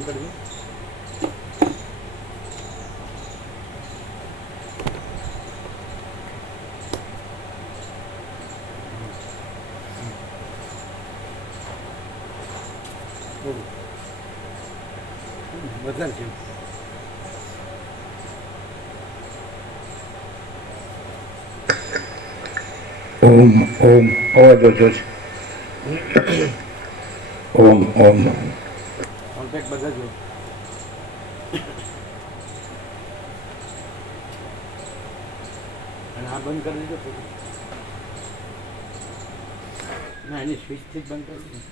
બંધ કરજો. બદલાય છે. ઓમ ઓમ અવાજ ઓછો છે. ઓમ ઓમ કોન્ટેક્ટ બદલજો. અને આ બંધ કરી દીધો તો ના, એની સ્વિચથી જ બંધ કરી દીધું.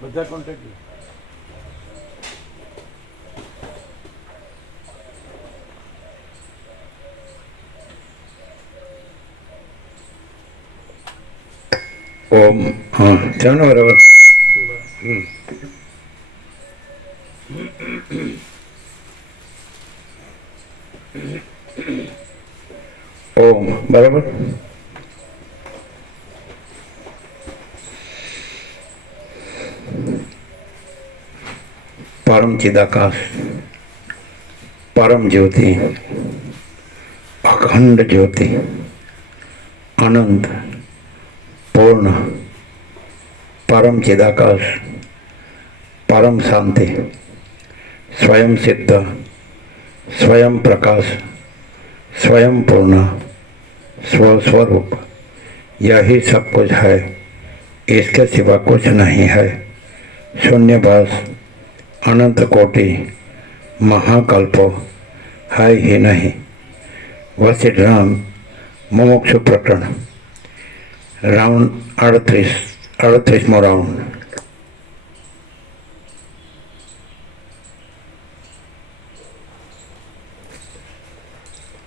બધા કોન્ટેક્ટ ઓમ હા ચાલો બરાબર. ઓમ બરાબર. परम चिदाकाश परम ज्योति अखंड ज्योति अनंत पूर्ण परम चिदाकाश परम शांति स्वयं सिद्ध स्वयं प्रकाश स्वयं पूर्ण स्वस्वरूप यही सब कुछ है, इसके सिवा कुछ नहीं है। शून्यभास अनंत कोटि महाकल्पो है ही नहीं। वशिष्ठ राम मुमुक्षु प्रकरण राउंड 38मो राउंड।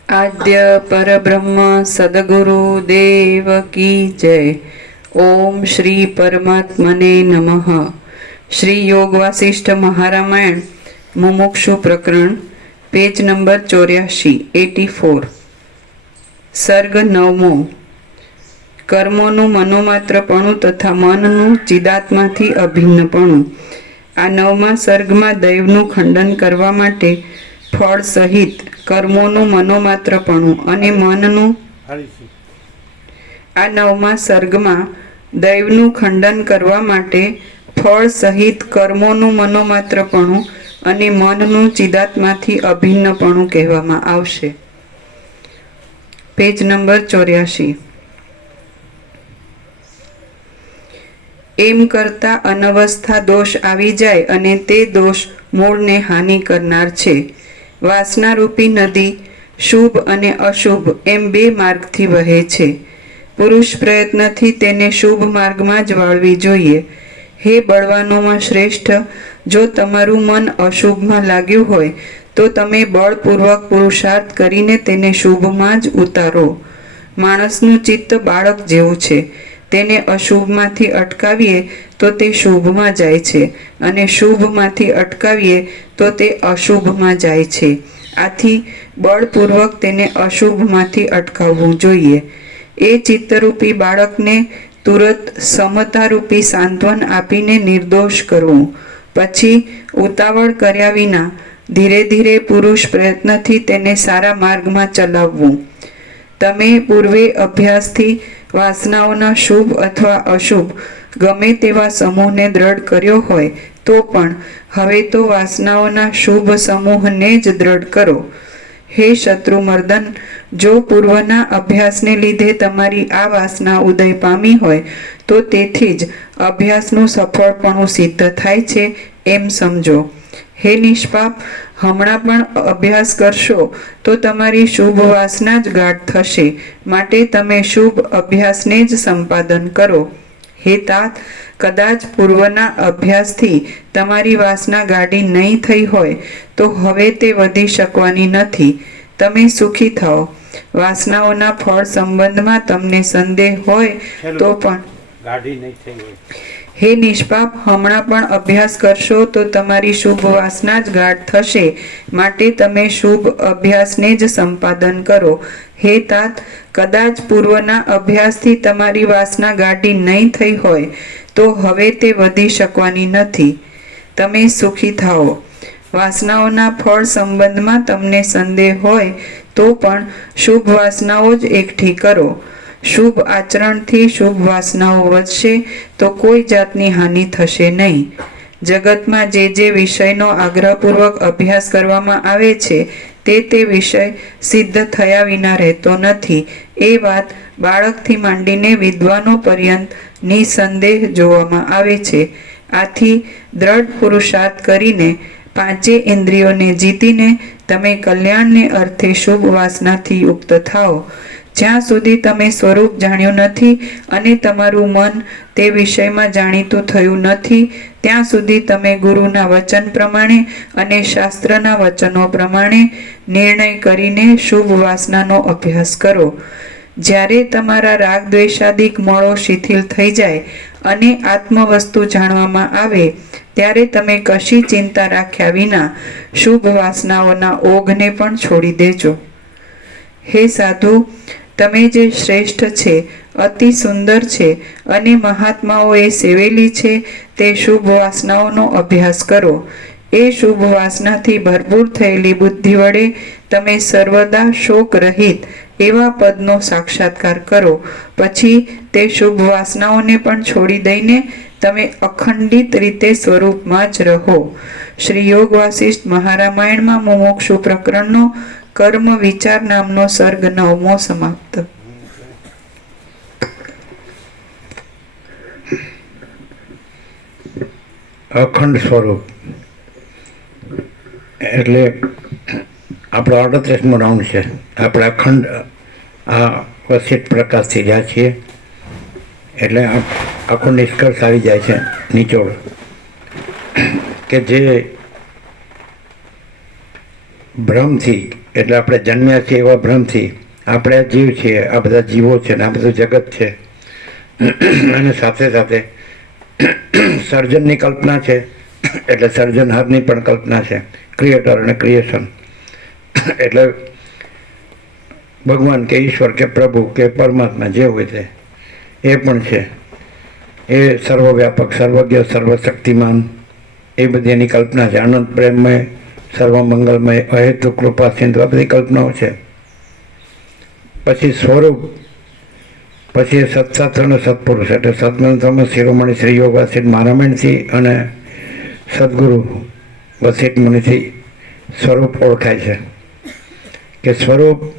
आद्य परब्रह्म सद्गुरु देव की जय। ओम श्री परमात्मने नमः। श्री योग वासिष्ठ महारामायण मुमुक्षु प्रकरण पेज नंबर 84 सर्ग 9मो। कर्मोનું મનોમાત્રપણું તથા મનનું ચિદાત્માથી અભિન્નપણું। આ 9મા સર્ગમાં દૈવનું ખંડન કરવા માટે ફળ સહિત કર્મોનું મનોમાત્રપણું અને મનનું આ 9મા સર્ગમાં દૈવનું ખંડન કરવા માટે ફળ સહિત કર્મોનું મનોમાત્રપણું અને મનનું ચિદાત્માથી અભિન્નપણું કહેવામાં આવશે। Page number 84। એમ કરતા અનવસ્થા દોષ આવી જાય અને તે દોષ મૂળને હાનિ કરનાર છે। વાસનારૂપી નદી શુભ અને અશુભ એમ બે માર્ગથી વહે છે। પુરુષ પ્રયત્નથી તેને શુભ માર્ગમાં જ વાળવી જોઈએ। હે બળવાનોમાં શ્રેષ્ઠ, જો તમારું મન અશુભમાં લાગ્યું હોય તો તમે બળપૂર્વક પુરુષાર્થ કરીને તેને શુભમાં જ ઉતારો। માણસનું ચિત્ત બાળક જેવું છે, તેને અશુભમાંથી અટકાવીએ તો તે શુભમાં જાય છે અને શુભમાંથી અટકાવીએ તો તે અશુભમાં જાય છે। આથી બળપૂર્વક તેને અશુભમાંથી અટકાવવું જોઈએ। એ ચિત્તરૂપી બાળકને તુરત સમતારૂપી સાંત્વન આપીને નિર્દોષ કરવું, પછી ઉતાવળ કર્યા વિના ધીરે ધીરે પુરુષ પ્રયત્નથી તેને સારા માર્ગમાં ચલાવવું। તમે પૂર્વે અભ્યાસથી વાસનાઓના શુભ અથવા અશુભ ગમે તેવા સમૂહને દ્રઢ કર્યો હોય તો પણ હવે તો વાસનાઓના શુભ સમૂહને જ દ્રઢ કરો। હે શત્રુમર્દન, જો પૂર્વના અભ્યાસને લીધે તમારી આ વાસના ઉદય પામી હોય તો તેથી જ અભ્યાસનું સફળપણું સિદ્ધ થાય છે એમ સમજો। હે નિષ્પાપ, હમણાં પણ અભ્યાસ કરશો તો તમારી શુભ વાસના જ ગાઢ થશે, માટે તમે શુભ અભ્યાસને જ સંપાદન કરો। હે તાત, કદાચ પૂર્વના અભ્યાસથી તમારી વાસના ગાઢી નહીં થઈ હોય તો હવે તે વધી શકવાની નથી। તમે સુખી થાઓ। વાસનાઓના ફળ સંબંધમાં તમને સંદેહ હોય તો પણ ગાઢી નહીં થઈ હોય। હે નિષ્પાપ, હમણાં પણ અભ્યાસ કરશો તો તમારી શુભ વાસના જ ગાઢ થશે, માટે તમે શુભ અભ્યાસને જ સંપાદન કરો. હે તાત, કદાચ પૂર્વના અભ્યાસથી તમારી વાસના ગાઢી નહીં થઈ હોય તો હવે તે વધી શકવાની નથી. તમે સુખી થાઓ. વાસનાઓના ફળ સંબંધમાં તમને સંદેહ હોય તો પણ શુભ વાસનાઓ જ એકઠી કરો. શુભ આચરણથી શુભ વાસનાઓ વધશે તો કોઈ જાતની હાનિ થશે નહીં. જગતમાં જે વિષયનો આગ્રહપૂર્વક અભ્યાસ કરવામાં આવે છે તે વિષય સિદ્ધ થયા વિના રહેતો નથી. એ વાત બાળકથી માંડીને વિદ્વાનો પર્યંત નિસંદેહ જોવામાં આવે છે. આથી દ્રઢ પુરુષાર્થ કરીને પાંચે ઇન્દ્રિયોને જીતીને તમે કલ્યાણને અર્થે શુભ વાસનાથી યુક્ત થાઓ. જ્યાં સુધી તમે સ્વરૂપ જાણ્યું નથી અને તમારું મન તે વિષયમાં જાણીતું થયું નથી ત્યાં સુધી તમે ગુરુના વચન પ્રમાણે અને શાસ્ત્રના વચનો પ્રમાણે નિર્ણય કરીને શુભ વાસનાનો અભ્યાસ કરો. જ્યારે તમારા રાગ દ્વેષાદિક મળો શિથિલ થઈ જાય અને આત્મવસ્તુ જાણવામાં આવે ત્યારે તમે કશી ચિંતા રાખ્યા વિના શુભ વાસનાઓના ઓઘને પણ છોડી દેજો. હે સાધુ, તમે જે શ્રેષ્ઠ છે, અતિ સુંદર છે અને મહાત્માઓએ સેવેલી છે તે શુભ વાસનાઓનો અભ્યાસ કરો. એ શુભ વાસનાથી ભરપૂર થયેલી બુદ્ધિ વડે તમે સર્વદા શોક રહિત એવા પદનો સાક્ષાત્કાર કરો. પછી તે શુભ વાસનાઓને પણ છોડી દઈને તમે અખંડિત રીતે સ્વરૂપમાં જ રહો. શ્રી યોગ વાસિષ્ઠ મહારામાયણમાં મુમુક્ષુ પ્રકરણનો કર્મ વિચાર નામનો સર્ગ 9મો સમાપ્ત. અખંડ સ્વરૂપ એટલે આપણો 38મો રાઉન્ડ છે. આપણે અખંડ આ વસિત પ્રકાશથી રહ્યા છીએ એટલે આખો નિષ્કર્ષ આવી જાય છે નિચોડ કે જે ભ્રમથી એટલે આપણે જન્મ્યા છીએ એવા ભ્રમથી આપણે આ જીવ છીએ, આ બધા જીવો છે ને આ બધું જગત છે અને સાથે સાથે સર્જનની કલ્પના છે એટલે સર્જનહારની પણ કલ્પના છે, ક્રિએટર અને ક્રિએશન એટલે ભગવાન કે ઈશ્વર કે પ્રભુ કે પરમાત્મા જે હોય તે એ પણ છે. એ સર્વવ્યાપક, સર્વજ્ઞ, સર્વશક્તિમાન એ બધી એની કલ્પના છે. આનંદ પ્રેમમય, સર્વમંગલમય, અહેતુ કૃપા સિંધુ આ બધી કલ્પનાઓ છે. પછી સ્વરૂપ, પછી સત્શાસ્ત્ર અને સત્પુરુષ એટલે સદગ્રંથોમાં શિરોમણી શ્રી યોગ વાસિષ્ઠ મહારામાયણથી અને સદગુરુ વસિષ્ઠ મુનિથી સ્વરૂપ ઓળખાય છે. કે સ્વરૂપ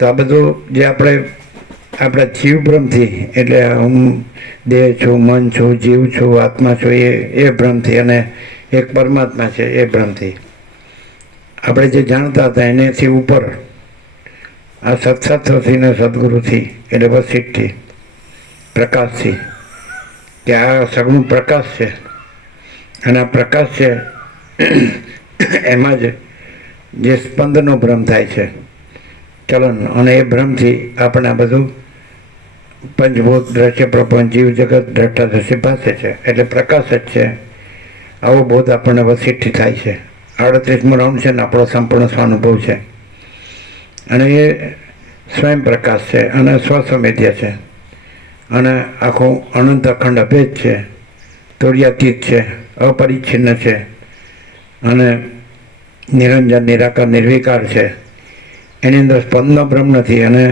તો આ બધું જે આપણા જીવભ્રમથી એટલે હું દેહ છું, મન છું, જીવ છું, આત્મા છું એ ભ્રમથી અને એક પરમાત્મા છે એ ભ્રમથી આપણે જે જાણતા હતા એનેથી ઉપર આ સત્શાસ્ત્રથી ને સદગુરુથી એટલે વસિષ્ઠથી પ્રકાશથી કે આ સગુણ પ્રકાશ છે અને આ પ્રકાશ છે એમાં જ જે સ્પંદનો ભ્રમ થાય છે, ચલન, અને એ ભ્રમથી આપણે આ બધું પંચભૂત દ્રશ્ય પ્રપંચ જીવ જગત દ્રષ્ટા દ્રશ્ય પાસે છે એટલે પ્રકાશ જ છે. આવો બોધ આપણને વસિષ્ઠથી થાય છે. 38મો રાઉન્ડ છે ને આપણો સંપૂર્ણ સ્વાનુભવ છે અને એ સ્વયં પ્રકાશ છે અને સ્વસંવેદ્ય છે અને આખું અનંત અખંડ અભેદ છે, તોડ્યાતીત છે, અપરિચ્છિન્ન છે અને નિરંજન, નિરાકાર, નિર્વિકાર છે. એની અંદર સ્પંદનો ભ્રમ નથી અને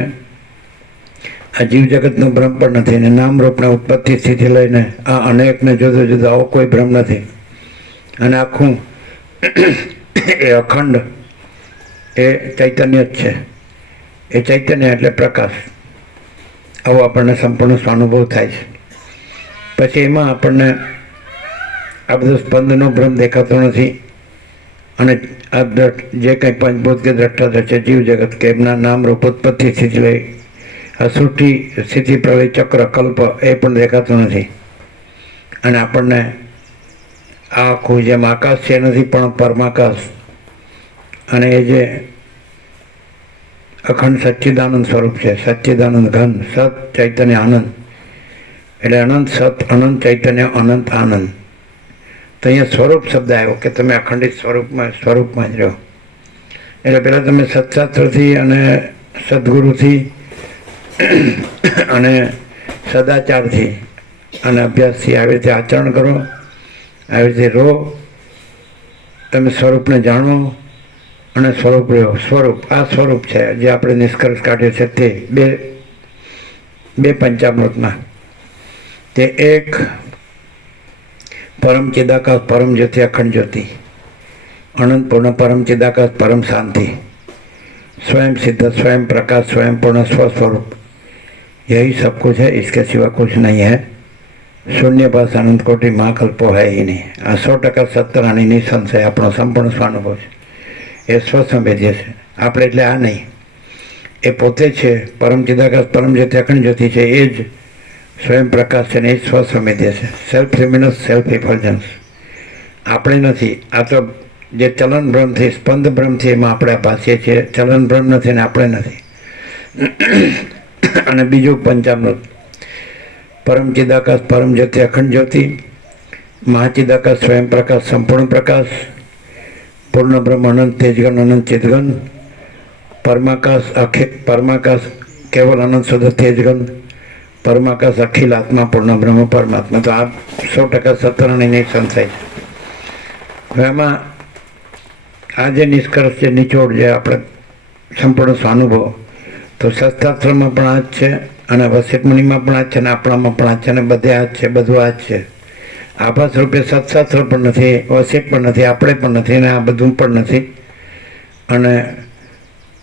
આ જીવ જગતનો ભ્રમ પણ નથી અને નામરૂપને ઉત્પત્તિ સ્થિતિ લઈને આ અનેકને જુદો જુદો આવો કોઈ ભ્રમ નથી અને આખું એ અખંડ એ ચૈતન્ય જ છે. એ ચૈતન્ય એટલે પ્રકાશ. આવો આપણને સંપૂર્ણ સ્વાનુભવ થાય છે. પછી એમાં આપણને આ બધો સ્પંદનો ભ્રમ દેખાતો નથી અને આ જે કંઈ પંચભૂત કે દ્રષ્ટા છે જીવ જગત કે એમના નામરૂપ ઉત્પત્તિ સ્થિતિ લઈ આ સૃષ્ટિ સ્થિતિ પ્રલય ચક્ર કલ્પ એ પણ દેખાતું નથી અને આપણને આ આખું જેમ આકાશ છે નથી પણ પરમાકાશ અને એ જે અખંડ સચ્ચિદાનંદ સ્વરૂપ છે, સચ્ચિદાનંદ ઘન સત ચૈતન્ય આનંદ એટલે અનંત સત, અનંત ચૈતન્ય, અનંત આનંદ. તો અહીંયા સ્વરૂપ શબ્દ આવ્યો કે તમે અખંડિત સ્વરૂપમાં જ રહો. એટલે પહેલાં તમે સત્શાસ્ત્રથી અને સદગુરુથી અને સદાચારથી અને અભ્યાસથી આવી રીતે આચરણ કરો, આવી રીતે રહો, તમે સ્વરૂપને જાણો અને સ્વરૂપ રહ્યો. સ્વરૂપ, આ સ્વરૂપ છે જે આપણે નિષ્કર્ષ કાઢ્યો છે તે બે પંચામૃતમાં. તે એક પરમ ચિદાકાશ, પરમ જ્યોતિ, અખંડ જ્યોતિ, अनंत पूर्ण परम चिदाकाश, परम शांति, स्वयं सिद्ध, स्वयं प्रकाश, स्वयं पूर्ण स्वस्वरूप, यही सब कुछ है, इसके सिवा कुछ नहीं है. शून्य बस अनंत कोटि महाकल्पो है ही नहीं. आ 100% સત્ય અને નિસંશય આપણો સંપૂર્ણ સ્વાનુભવ છે. એ સ્વસંવેદ્ય છે. આપણે એટલે આ નહીં, એ પોતે છે પરમ ચિદાકાશ, પરમ જ્યોતિ, અખંડ જ્યોતિ છે, એ જ સ્વયં પ્રકાશ છે ને એ જ સ્વસંવેદ્ય છે. Self luminous, self effulgence. આપણે નથી. આ તો જે ચલન ભ્રમથી, સ્પંદ ભ્રમથી એમાં આપણે ભાસીએ છીએ. ચલન ભ્રમ નથી ને આપણે નથી. અને બીજું પંચામૃત, પરમ ચિદાકાશ, પરમ જ્યોતિ, અખંડ જ્યોતિ, મહાચિદાકાશ, સ્વયં પ્રકાશ, સંપૂર્ણ પ્રકાશ, પૂર્ણ બ્રહ્મ, અનંત તેજગન, અનંત ચિદગન, પરમાકાશ, પરમાકાશ, કેવલ અનંત શુદ્ધ તેજગન, પરમાકાશ, અખિલ આત્મા, પૂર્ણ બ્રહ્મ, પરમાત્મા. તો આ 100% સત્ય અને નિસંશય છે. હવે આમાં આ જે નિષ્કર્ષ છે, નિચોડ જે આપણે સંપૂર્ણ સ્વાનુભવ, તો શાસ્ત્રાસ્ત્રમાં પણ આ જ છે અને વસિષ્ઠ મુનિમાં પણ આ જ છે અને આપણામાં પણ આ જ છે અને બધે આ જ છે, બધું આ જ છે. આભાસ રૂપે સત્શાસ્ત્ર પણ નથી, વસિષ્ઠ પણ નથી, આપણે પણ નથી અને આ બધું પણ નથી. અને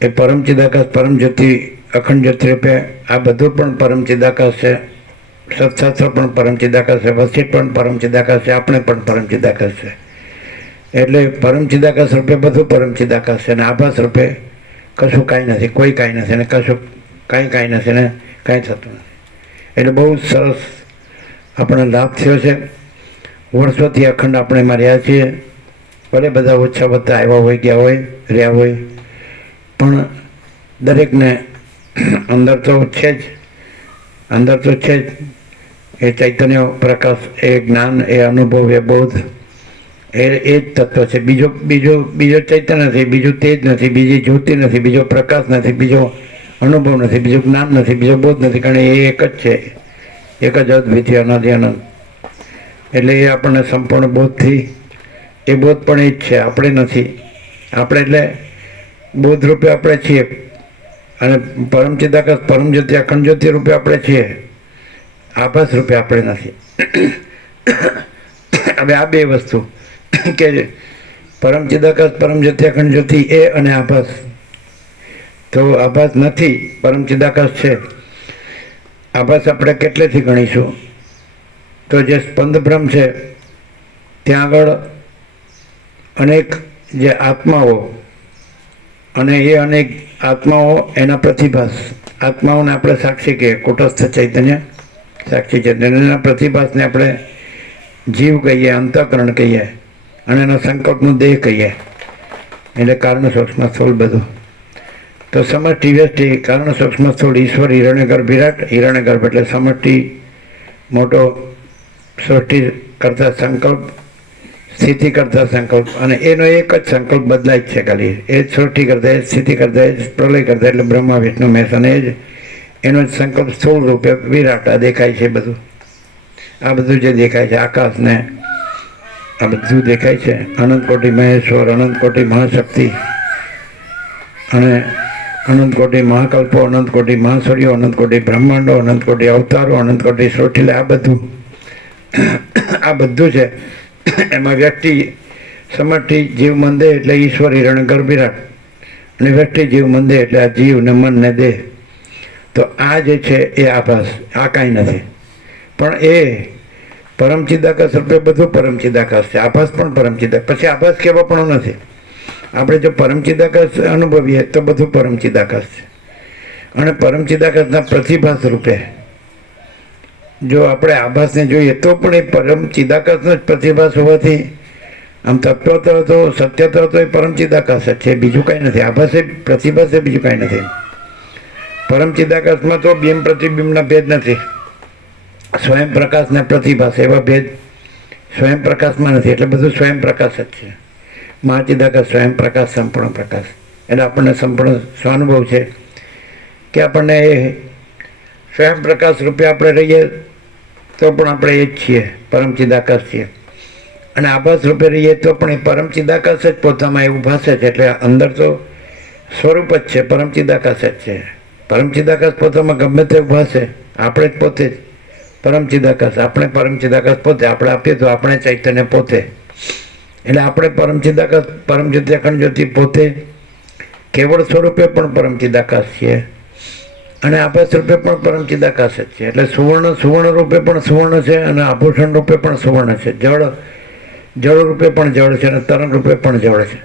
એ પરમ ચિદાકાશ, પરમ જ્યોતિ, અખંડ જ્યોતિ રૂપે આ બધું પણ પરમ ચિદાકાશ છે. સત્શાસ્ત્ર પણ પરમ ચિદાકાશ છે, વસિષ્ઠ પણ પરમ ચિદાકાશ છે, આપણે પણ પરમ ચિદાકાશ છે. એટલે પરમ ચિદાકાશ રૂપે બધું પરમ ચિદાકાશ છે અને આભાસ રૂપે કશું કાંઈ નથી, કોઈ કાંઈ નથી અને કશું કાંઈ નથી ને કાંઈ થતું નથી. એટલે બહુ સરસ આપણને લાભ થયો છે. વર્ષોથી અખંડ આપણે એમાં રહ્યા છીએ. ભલે બધા ઓછા વધતા આવ્યા હોય, ગયા હોય, રહ્યા હોય, પણ દરેકને અંદર તો છે જ, અંદર તો છે જ એ ચૈતન્ય પ્રકાશ, એ જ્ઞાન, એ અનુભવ, એ બોધ, એ જ તત્વ છે. બીજો ચૈતન્ય નથી, બીજું તેજ નથી, બીજી જ્યોતિ નથી, બીજો પ્રકાશ નથી, બીજો અનુભવ નથી, બીજું જ્ઞાન નથી, બીજો બોધ નથી. કારણ એ એક જ છે, એક જ અદ્વિતીય, અનાદિ અનંત. એટલે એ આપણને સંપૂર્ણ બોધથી, એ બોધ પણ એ જ છે, આપણે નથી. આપણે એટલે બોધ રૂપે આપણે છીએ અને પરમ ચિદાકાશ, પરમ જ્યોતિ, અખંડ જ્યોતિ રૂપે આપણે છીએ, આભાસ રૂપે આપણે નથી. હવે આ બે વસ્તુ કે પરમ ચિદાકાશ, પરમ જ્યોતિ, અખંડ જ્યોતિ, એ અને આભાસ. તો આભાસ નથી, પરમ ચિદાકાશ છે. આભાસ આપણે કેટલેથી ગણીશું? તો જે સ્પંદ બ્રહ્મ છે ત્યાં આગળ અનેક જે આત્માઓ અને એ અનેક આત્માઓ, એના પ્રતિભાસ, આત્માઓને આપણે સાક્ષી કહીએ, કુટસ્થ ચૈતન્ય, સાક્ષી ચૈતન્ય, એના પ્રતિભાસને આપણે જીવ કહીએ, અંતઃકરણ કહીએ અને એના સંકલ્પનું દેહ કહીએ. એટલે કારણ સૂક્ષ્મ સ્થૂળ બધું. તો સમષ્ટિ વ્યષ્ટિ, કારણ સૂક્ષ્મ સ્થૂળ, ઈશ્વર, હિરણ્યગર્ભ, વિરાટ. હિરણ્યગર્ભ એટલે સમષ્ટિ, મોટો, સૃષ્ટિ કરતા સંકલ્પ, સ્થિતિ કરતા સંકલ્પ, અને એનો એક જ સંકલ્પ બદલાય જ છે ખાલી. એ જ સૃષ્ટિ કરતા, એ જ સ્થિતિ કરતા, એ જ પ્રલય કરતા, એટલે બ્રહ્મા, વિષ્ણુ, મહેશ, અને એ જ એનો જ સંકલ્પ સ્થૂળ રૂપે વિરાટ. આ દેખાય છે બધું, આ બધું જે દેખાય છે, આકાશને આ બધું દેખાય છે. અનંત કોટી મહેશ્વર, અનંત કોટી મહાશક્તિ અને અનંત કોટી મહાકલ્પો, અનંત કોટી મહાસૂર્યો, અનંત કોટી બ્રહ્માંડો, અનંત કોટી અવતારો, અનંત કોટી સૃષ્ટિ. એટલે આ બધું છે. એમાં વ્યક્તિ, સમષ્ટિ, જીવ, મન, દેહ એટલે ઈશ્વર, હિરણ્યગર્ભ, વિરાટ, અને વ્યક્તિ, જીવ, મન, દેહ એટલે આ જીવ ને મન ને દેહ. તો આ જે છે એ આભાસ, આ કાંઈ નથી. પણ એ પરમ ચિદાકાશ રૂપે બધું પરમ ચિદાકાશ છે. આભાસ પણ પરમ ચિદાકાશ. પછી આભાસ કહેવા પણ નથી. આપણે જો પરમ ચિદાકાશ અનુભવીએ તો બધું પરમ ચિદાકાશ છે. અને પરમ ચિદાકાશના પ્રતિભાસ રૂપે જો આપણે આભાસને જોઈએ તો પણ એ પરમ ચિદાકાશનો જ પ્રતિભાસ હોવાથી આમ તત્વતો હતો, સત્યતો હતો, એ પરમ ચિદાકાશ જ છે, બીજું કાંઈ નથી. આભાસ એ પ્રતિભાસ એ બીજું કાંઈ નથી. પરમ ચિદાકાશમાં તો બિંબ પ્રતિબિંબના ભેદ નથી. સ્વયં પ્રકાશ ને પ્રતિભાસ એવા ભેદ સ્વયં પ્રકાશમાં નથી. એટલે બધું સ્વયં પ્રકાશ જ છે. મહાચિદાકાશ સ્વયં પ્રકાશ, સંપૂર્ણ પ્રકાશ. એટલે આપણને સંપૂર્ણ સ્વાનુભવ છે કે આપણને એ સ્વયં પ્રકાશ રૂપે આપણે રહીએ તો પણ આપણે એ જ છીએ, પરમચિદાકાશ છીએ. અને આભાસ રૂપે રહીએ તો પણ એ પરમચિદાકાશ જ પોતામાં એવું ભાષે છે. એટલે અંદર તો સ્વરૂપ જ છે, પરમચિદાકાશ જ છે. પરમચિદાકાશ પોતામાં ગમે તે ભાષે, આપણે જ પોતે જ પરમચિદાકાશ, આપણે પરમચિદાકાશ પોતે, આપણે આપીએ તો આપણે ચૈતન્ય પોતે. એટલે આપણે પરમચિદાકાશ, પરમજ્યોતિ અખંડ જ્યોતિ પોતે કેવળ સ્વરૂપે પણ પરમચિદાકાશ છીએ અને આભાસ રૂપે પણ પરમચિદાકાશ જ છે. એટલે સુવર્ણ રૂપે પણ સુવર્ણ છે અને આભૂષણ રૂપે પણ સુવર્ણ છે. જળ રૂપે પણ જળ છે અને તરંગ રૂપે પણ જળ છે.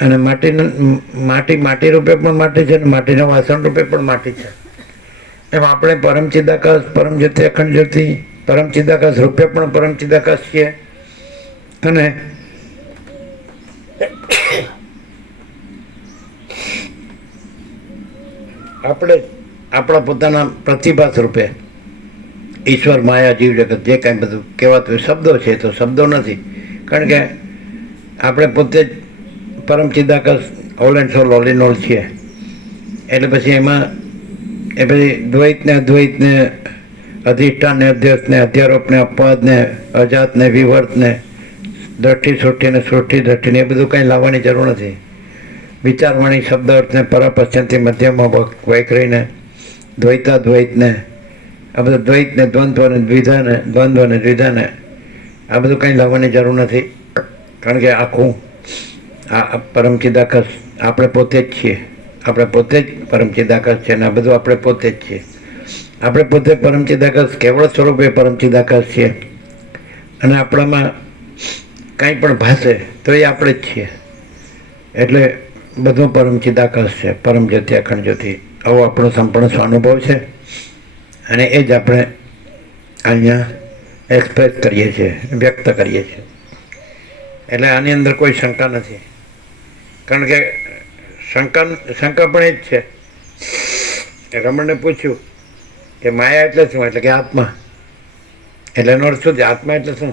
અને માટી રૂપે પણ માટી છે અને માટીના વાસણ રૂપે પણ માટી છે. એમ આપણે પરમચિદાકાશ, પરમજ્યોતિ અખંડ જ્યોતિ, પરમચિદાકાશ રૂપે પણ પરમચિદાકાશ છીએ અને આપણે આપણા પોતાના પ્રતિભાસ રૂપે ઈશ્વર, માયા, જીવ જગત જે કાંઈ બધું કહેવાતું શબ્દો છે તો શબ્દો નથી. કારણ કે આપણે પોતે જ પરમચિદાકાશ all and solve, all in all છીએ. એટલે પછી એમાં એ પછી દ્વૈતને, અદ્વૈતને, અધિષ્ઠાનને, અધ્યસને, અધ્યારોપને, અપવાદને, અજાતને, વિવર્તને, દ્રષ્ટિ સૃષ્ટિને, સૃષ્ટિ દ્રષ્ટિને એ બધું કંઈ લાવવાની જરૂર નથી. વિચારવાણી, શબ્દ અર્થને, પરાપશ્ચંતી, મધ્યમાં વૈખરીને, દ્વૈતાદ્વૈતને, આ બધા દ્વૈતને, દ્વંદ્વને, દ્વિધાને આ બધું કંઈ લાવવાની જરૂર નથી. કારણ કે આખું આ પરમચિદાકાશ આપણે પોતે જ છીએ. આપણે પોતે જ પરમચિદાકાશ છે અને આ બધું આપણે પોતે જ છીએ. આપણે પોતે પરમચિદાકાશ, કેવળ સ્વરૂપે પરમચિદાકાશ છીએ અને આપણામાં કાંઈ પણ ભાષે તો એ આપણે જ છીએ. એટલે બધું પરમચિદાકાશ છે, પરમજ્યોતિ અખંડ જ્યોતિ. આવો આપણો સંપૂર્ણ સ્વાનુભવ છે અને એ જ આપણે અહીંયા એક્સપ્રેસ કરીએ છીએ, વ્યક્ત કરીએ છીએ. એટલે આની અંદર કોઈ શંકા નથી. કારણ કે શંકા પણ એ જ છે. રમણને પૂછ્યું કે માયા એટલે શું? એટલે કે આત્મા. એટલે એનો અર્થ શું છે? આત્મા એટલે શું?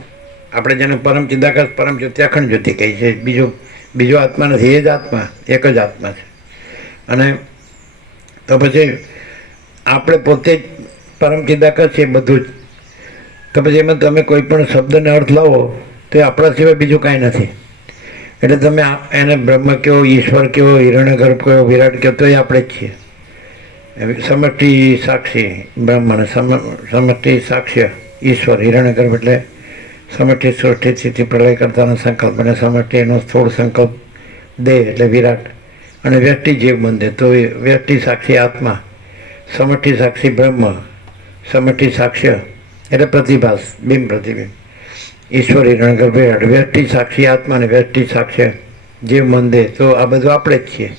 આપણે જેને પરમચિદાકાશ, પરમજ્યોતિ અખંડ જ્યોતિ કહીએ છીએ, બીજો આત્મા નથી, એ જ આત્મા, એક જ આત્મા છે. અને તો પછી આપણે પોતે જ પરમચિદાકાશ છે બધું જ. તો પછી એમાં તમે કોઈ પણ શબ્દને અર્થ લાવો તો એ આપણા સિવાય બીજું કાંઈ નથી. એટલે તમે એને બ્રહ્મ કહો, ઈશ્વર કહો, હિરણ્યગર્ભ કહો, વિરાટ કહો, તો એ આપણે જ છીએ. સમષ્ટિ સાક્ષી બ્રહ્મ અને સમષ્ટિ સાક્ષ્ય ઈશ્વર, હિરણ્યગર્ભ એટલે સમષ્ટિ સૃષ્ટિ સ્થિતિ પ્રલય કરતાનો સંકલ્પ અને સમષ્ટિ એનો સ્થૂળ સંકલ્પ દેહ એટલે વિરાટ અને વ્યષ્ટિ જીવ બંધે તો એ વ્યષ્ટિ સાક્ષી આત્મા, સમષ્ટિ સાક્ષી બ્રહ્મ, સમષ્ટિ સાક્ષ્ય એટલે પ્રતિભાસ, બિંબ પ્રતિબિંબ, ઈશ્વર હિરણ્યગર્ભ વિરાટ, વ્યષ્ટિ સાક્ષી આત્મા અને વ્યષ્ટિ સાક્ષ્ય જીવ મંદે તો આ બધું આપણે જ છીએ.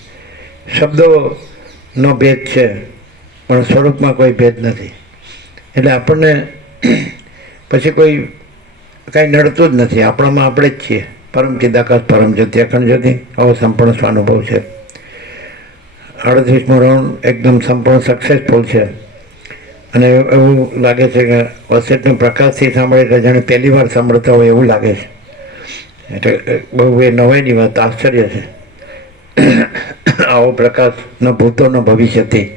શબ્દોનો ભેદ છે પણ સ્વરૂપમાં કોઈ ભેદ નથી. એટલે આપણને પછી કોઈ કાંઈ નડતું જ નથી. આપણામાં આપણે જ છીએ, પરમચિદાકાશ, પરમજ્યોતિ અખંડ જ્યોતિ. આવો સંપૂર્ણ સ્વાનુભવ છે. 38મો રાઉન્ડ એકદમ સંપૂર્ણ સક્સેસફુલ છે અને એવું લાગે છે કે વસેટનો પ્રકાશથી સાંભળે જાણે પહેલી વાર સાંભળતા હોય એવું લાગે છે. એટલે બહુ એ નવાઈની વાત, આશ્ચર્ય છે. આવો પ્રકાશ ન ભૂતો ન ભવિષ્યથી.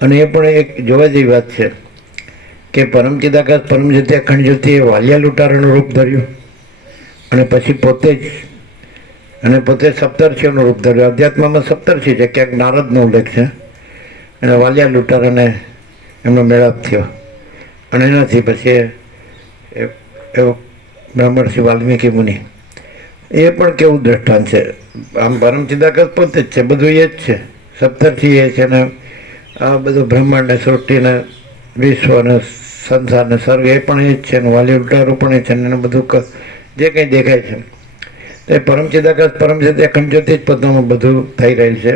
અને એ પણ એક જોવા જેવી વાત છે કે પરમચિદાકાશ, પરમજ્યોતિ અખંડ જ્યોતિએ વાલિયા લૂંટારાનું રૂપ ધર્યું અને પછી પોતે સપ્તર્ષિઓનું રૂપ ધર્યું. અધ્યાત્મમાં સપ્તર્ષિ છે, ક્યાંક નારદનો ઉલ્લેખ છે અને વાલિયા લૂંટારાને એમનો મેળાપ થયો અને એનાથી પછી એવો બ્રાહ્મણશ્રી વાલ્મીકી મુનિ. એ પણ કેવું દ્રષ્ટાંત છે. આમ પરમચિદાકાશ પોતે જ છે, બધું એ જ છે. સપ્તર્ષિ એ છે ને આ બધું બ્રહ્માંડ ને સૃષ્ટિ ને વિશ્વ ને સંસાર ને સર્વ એ પણ એ જ છે ને વાલી ઉલટારું પણ એ છે ને બધું જે કંઈ દેખાય છે એ પરમચિદાકાશ, પરમજ્યોતિ અખંડ જ્યોતિ જ પોતાનું બધું થઈ રહેલ છે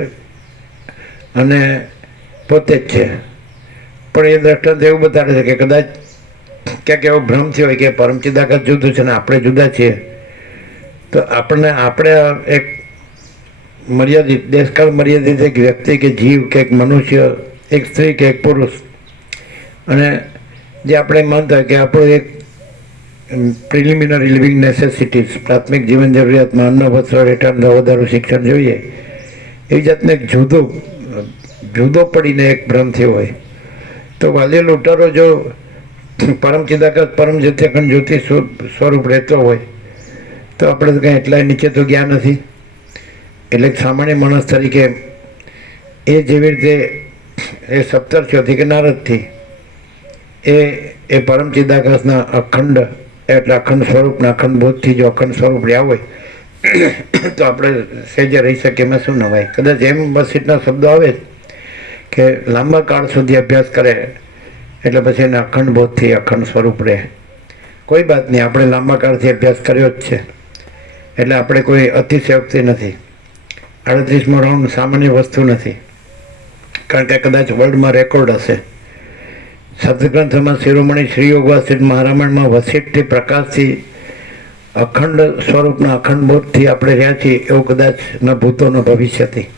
અને પોતે જ છે. પણ એ દ્રષ્ટાંત એવું બતાડે છે કે કદાચ ક્યાંક એવો ભ્રમ થયો હોય કે પરમચિદાકાશ જુદું છે ને આપણે જુદા છીએ. તો આપણે એક મર્યાદિત, દેશકાળ મર્યાદિત એક વ્યક્તિ કે જીવ કે એક મનુષ્ય, એક સ્ત્રી કે એક પુરુષ અને જે આપણે માનતા હોય કે આપણું એક પ્રિલિમિનરી લિવિંગ નેસેસિટીઝ, પ્રાથમિક જીવન જરૂરિયાતમાં અન્ન, વસ્ત્ર, રહેઠાણ, વધારું શિક્ષણ જોઈએ, એવી જાતને એક જુદો પડીને એક ભ્રમ થયો હોય તો વાલીઓ લૂંટારો જો પરમ ચિદાકાશ પરમ જ્યોતિ અખંડ જ્યોતિ સ્વરૂપ રહેતો હોય તો આપણે કંઈ એટલાય નીચે તો ગયા નથી. એટલે સામાન્ય માણસ તરીકે એ જેવી રીતે એ સપ્તર્ષિઓથી કે નારદથી એ પરમ ચિદાકાશના અખંડ એટલે અખંડ સ્વરૂપના અખંડ બોધથી જો અખંડ સ્વરૂપ રહ્યા હોય તો આપણે સહેજે રહી શકીએ. એમાં શું નવાય? કદાચ એમ વસીટના શબ્દો આવે કે લાંબા કાળ સુધી અભ્યાસ કરે એટલે પછી એને અખંડ બોધથી અખંડ સ્વરૂપ રહે. કોઈ વાત નહીં, આપણે લાંબા કાળથી અભ્યાસ કર્યો જ છે એટલે આપણે કોઈ અતિશયોક્તિ નથી. 38મો રાઉન્ડ સામાન્ય વસ્તુ નથી, કારણ કે કદાચ વર્લ્ડમાં રેકોર્ડ હશે. સતગ્રંથમાં શિરોમણી શ્રી યોગવાસિત મહારામાયણમાં વસિષ્ઠથી પ્રકાશથી અખંડ સ્વરૂપના અખંડ બોધથી આપણે રહ્યા છીએ એવું કદાચ ન ભૂતો ન ભવિષ્યથી.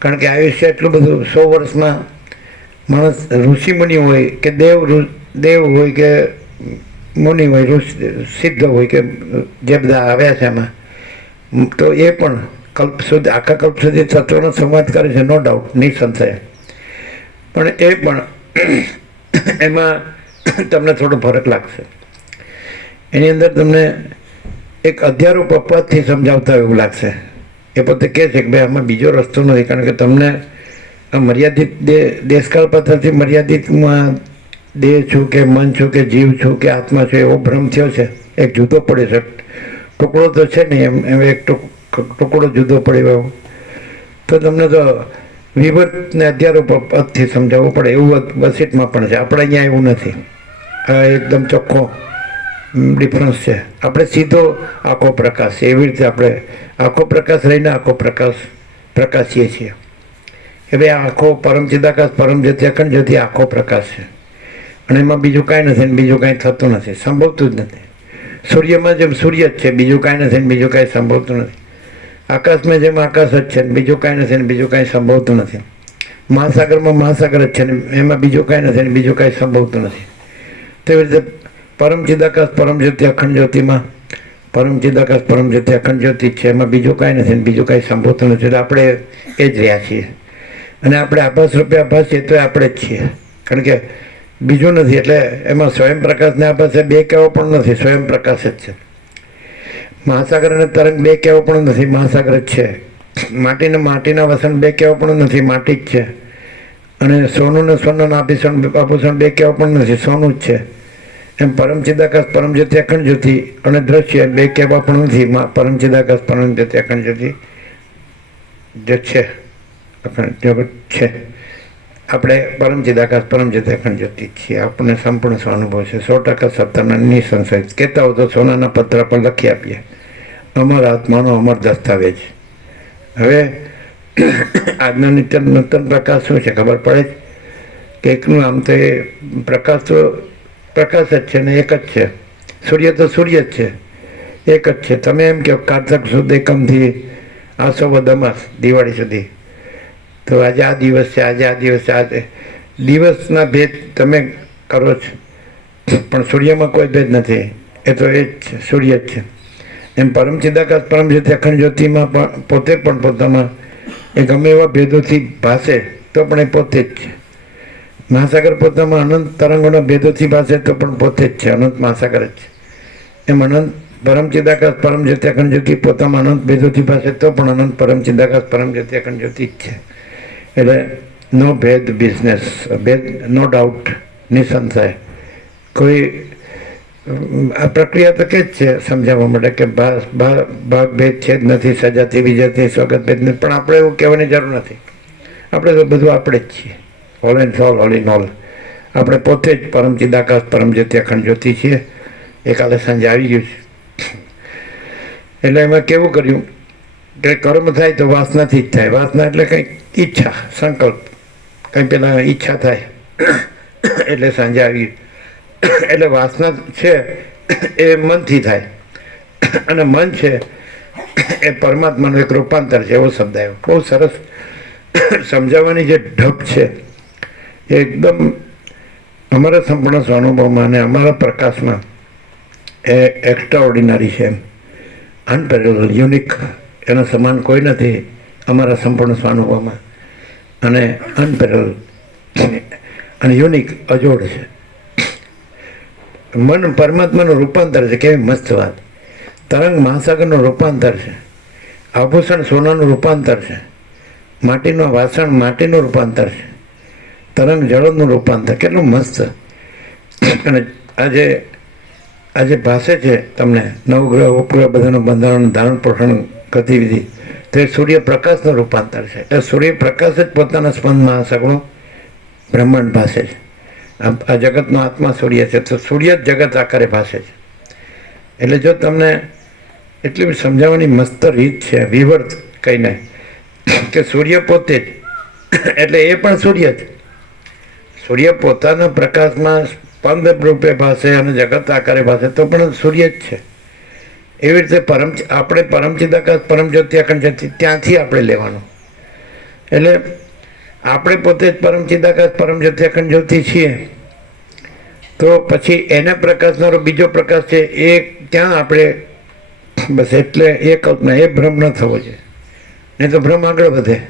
કારણ કે આયુષ્ય એટલું બધું 100 વર્ષમાં માણસ ઋષિમુનિ હોય કે દેવ હોય કે મુનિ હોય, સિદ્ધ હોય કે જે બધા આવ્યા છે એમાં, તો એ પણ કલ્પ સુધી આખા કલ્પ સુધી તત્વનો સંવાદ કરે છે, નો ડાઉટ, નિસંશય. પણ એ પણ એમાં તમને થોડો ફરક લાગશે. એની અંદર તમને એક અધ્યારૂપ અપવાદથી સમજાવતા એવું લાગશે. એ પોતે કહે છે કે ભાઈ આમાં બીજો રસ્તો નથી, કારણ કે તમને આ મર્યાદિત દેશકાળ પથ્થરથી મર્યાદિતમાં દેહ છું કે મન છું કે જીવ છું કે આત્મા છું એવો ભ્રમ થયો છે. એક જુદો પડે છે, ટુકડો તો છે નહીં, એમ એક ટુકડો જુદો પડ્યો તો તમને તો વિવર્તને અધ્યારૂપ પદથી સમજાવવું પડે. એવું વસીટમાં પણ છે, આપણે અહીંયા એવું નથી. આ એકદમ ચોખ્ખો ડિફરન્સ છે. આપણે સીધો આખો પ્રકાશ છે, એવી રીતે આપણે આખો પ્રકાશ રહીને આખો પ્રકાશીએ છીએ કે ભાઈ આખો પરમ ચિદાકાશ પરમ જ્યોતિ અખંડ જ્યોતિ આખો પ્રકાશ છે અને એમાં બીજું કાંઈ નથી ને બીજું કાંઈ થતું નથી, સંભવતું જ નથી. સૂર્યમાં જેમ સૂર્ય જ છે, બીજું કાંઈ નથી ને બીજું કાંઈ સંભવતું નથી. આકાશમાં જેમ આકાશ જ છે ને બીજું કાંઈ નથી ને બીજું કાંઈ સંભવતું નથી. મહાસાગરમાં મહાસાગર જ છે ને એમાં બીજું કાંઈ નથી ને બીજું કાંઈ સંભવતું નથી. તેવી રીતે પરમ ચિદાકાશ પરમ જ્યોતિ અખંડ જ્યોતિમાં પરમ ચિદાકાશ પરમ જ્યોતિ અખંડ જ્યોતિ છે, એમાં બીજું કાંઈ નથી ને બીજું કાંઈ સંભવતું નથી. એટલે આપણે એ જ રહ્યા છીએ અને આપણે આભાસ રૂપે આભાસ છીએ તો આપણે જ છીએ, કારણ કે બીજું નથી. એટલે એમાં સ્વયં પ્રકાશને આભાસે બે કહેવો પણ નથી, સ્વયં પ્રકાશ જ છે. મહાસાગર અને તરંગ બે કહેવો પણ નથી, મહાસાગર જ છે. માટીના વસન બે કહેવો પણ નથી, માટી જ છે. અને સોનું ને સોનાના આભૂષણ બે કહેવો પણ નથી, સોનું જ છે. એમ પરમ ચિદાકાશ પરમ જ્યોતિ અખંડ જ્યોતિ અને દ્રશ્ય બે કહેવા પણ નથી. પરમ ચિદાકાશ પરમ જ્યોતિ અખંડ જ્યોતિ જે છે અખંડ જગત છે. આપણે પરમ ચિદાકાશ પરમ જ્યોતિ અખંડ જ્યોતિ છીએ. આપણને સંપૂર્ણ સ્વાનુભવ છે, 100% સત્તાના નિસંશય. કહેતા હોય તો સોનાના પત્ર પર લખી આપીએ, અમર આત્માનો અમર દસ્તાવેજ. હવે આજના નૂતન પ્રકાશ શું છે ખબર પડે કે એકનું આમ તો એ પ્રકાશ તો પ્રકાશ જ છે ને એક જ છે. સૂર્ય તો સૂર્ય જ છે, એક જ છે. તમે એમ કહો કારતક સુદ એકમથી આસો દમાસ દિવાળી સુધી, તો આજે આ દિવસ છે, આજે આ દિવસ છે. આજે દિવસના ભેદ તમે કરો છો, પણ સૂર્યમાં કોઈ ભેદ નથી, એ તો એ જ છે, સૂર્ય જ છે. એમ પરમ ચિદાકાશ પરમ જ્યોતિ અખંડ જ્યોતિમાં પણ પોતે પણ પોતામાં એ ગમે એવા ભેદોથી ભાસે તો પણ એ પોતે જ છે. મહાસાગર પોતામાં અનંત તરંગોના ભેદોથી ભાસે તો પણ પોતે જ છે, અનંત મહાસાગર જ છે. એમ અનંત પરમ ચિદાકાશ પરમ જ્યોતિ અખંડ જ્યોતિ પોતામાં અનંત ભેદોથી ભાસે તો પણ અનંત પરમ ચિદાકાશ પરમ જ્યોતિ અખંડ જ્યોતિ જ છે. એટલે નો ભેદ બિઝનેસ, ભેદ નો ડાઉટ, નિસંશય. કોઈ આ પ્રક્રિયા તો કે જ છે સમજાવવા માટે કે ભાગ ભેદ છે જ નથી, સજાથી વિજયથી સ્વગત ભેદ નથી. પણ આપણે એવું કહેવાની જરૂર નથી. આપણે તો બધું આપણે જ છીએ, all and all, all in all. આપણે પોતે જ પરમ ચિદાકાશ પરમ જ્યોતિ અખંડ જ્યોતિ છીએ. એ કાલે સાંજે આવી ગયું છે. એટલે એમાં કેવું કર્યું કે કર્મ થાય તો વાસનાથી જ થાય. વાસના એટલે કંઈક ઈચ્છા, સંકલ્પ, કંઈ પેલા ઈચ્છા થાય એટલે સાંજે આવી ગયું. એટલે વાસના છે એ મનથી થાય અને મન છે એ પરમાત્માનું એક રૂપાંતર છે, એવો શબ્દ આવ્યો. બહુ સરસ સમજાવવાની જે ઢબ છે એ એકદમ અમારા સંપૂર્ણ સ્વાનુભવમાં અને અમારા પ્રકાશમાં એ એક્સ્ટ્રા ઓર્ડિનરી છે, અનપેરેલલ, યુનિક, એનો સમાન કોઈ નથી અમારા સંપૂર્ણ સ્વાનુભવમાં, અને અનપેરેલલ અને યુનિક, અજોડ છે. મન પરમાત્માનું રૂપાંતર છે. કેવી મસ્ત વાત! તરંગ મહાસાગરનું રૂપાંતર છે, આભૂષણ સોનાનું રૂપાંતર છે, માટીનું વાસણ માટીનું રૂપાંતર છે, તરંગ જળનું રૂપાંતર. કેટલું મસ્ત! અને આજે ભાષે છે તમને નવગ્રહ ઉપગ્રહ બધાનું બંધારણ, ધારણ પોષણ, ગતિવિધિ, તો એ સૂર્યપ્રકાશનું રૂપાંતર છે. એ સૂર્યપ્રકાશ જ પોતાના સ્પંદમાં સગળો બ્રહ્માંડ ભાષે છે. આ જગતનો આત્મા સૂર્ય છે, તો સૂર્ય જ જગત આકારે ભાષે છે. એટલે જો તમને એટલી બધી સમજાવવાની મસ્ત રીત છે, વિવર્ત કહીને, કે સૂર્ય પોતે જ, એટલે એ પણ સૂર્ય જ. સૂર્ય પોતાના પ્રકાશમાં સ્પંદ રૂપે ભાષે અને જગત આકારે ભાષે, તો પણ સૂર્ય જ છે. એવી રીતે આપણે પરમચિદાકાશ પરમજ્યોતિ અખંડ જ્યોતિ ત્યાંથી આપણે લેવાનું. એટલે આપણે પોતે જ પરમચિદાકાશ પરમજ્યોતિ અખંડ જ્યોતિ છીએ, તો પછી એને પ્રકાશનારો બીજો પ્રકાશ છે એ ત્યાં આપણે બસ. એટલે એ કલ્પના, એ ભ્રમ ન થવો જોઈએ, નહીં તો ભ્રમ આગળ વધે.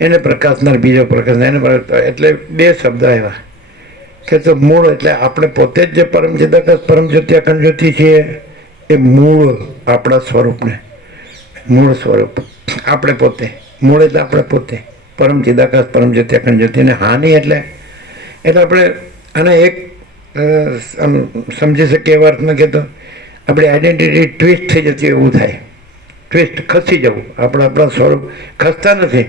એને પ્રકાશનાર બીજો પ્રકાશ, એને એટલે બે શબ્દ આવ્યા કે તો મૂળ, એટલે આપણે પોતે જ જે પરમચિદાકાશ પરમજ્યોતિ અખંડ જ્યોતિ છીએ એ મૂળ આપણા સ્વરૂપને, મૂળ સ્વરૂપ આપણે પોતે, મૂળ એટલે આપણે પોતે પરમચિદાકાશ પરમજ્યોતિ અખંડ જ્યોતિ. અને હાનિ એટલે આપણે આને એક સમજી શકીએ એવા અર્થમાં કે તો આપણી આઈડેન્ટિટી ટ્વિસ્ટ થઈ જતી એવું થાય. ટ્વિસ્ટ, ખસી જવું. આપણા સ્વરૂપ ખસતા નથી.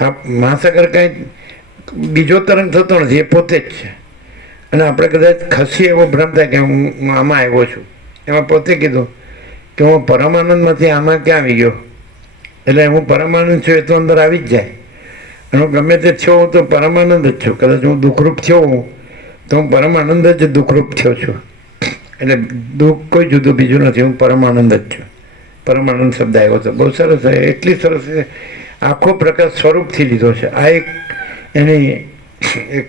આ મહાસાગર કાંઈ બીજો તરંગ થતો નથી, એ પોતે જ છે. અને આપણે કદાચ ખસી એવો ભ્રમ થાય કે હું આમાં આવ્યો છું. એમાં પોતે કીધું કે હું પરમાનંદમાંથી આમાં ક્યાં આવી ગયો, એટલે હું પરમાનંદ છું એ તો અંદર આવી જ જાય. અને હું ગમે તે થયો હું તો પરમાનંદ જ છું. કદાચ હું દુઃખરૂપ થયો હું તો હું પરમાનંદ જ દુઃખરૂપ થયો છું. એટલે દુઃખ કોઈ જુદું બીજું નથી, હું પરમાનંદ જ છું. પરમાનંદ શબ્દ આવ્યો હતો, બહુ સરસ. એટલી સરસ આખો પ્રકાશ સ્વરૂપથી લીધો છે. આ એક એની એક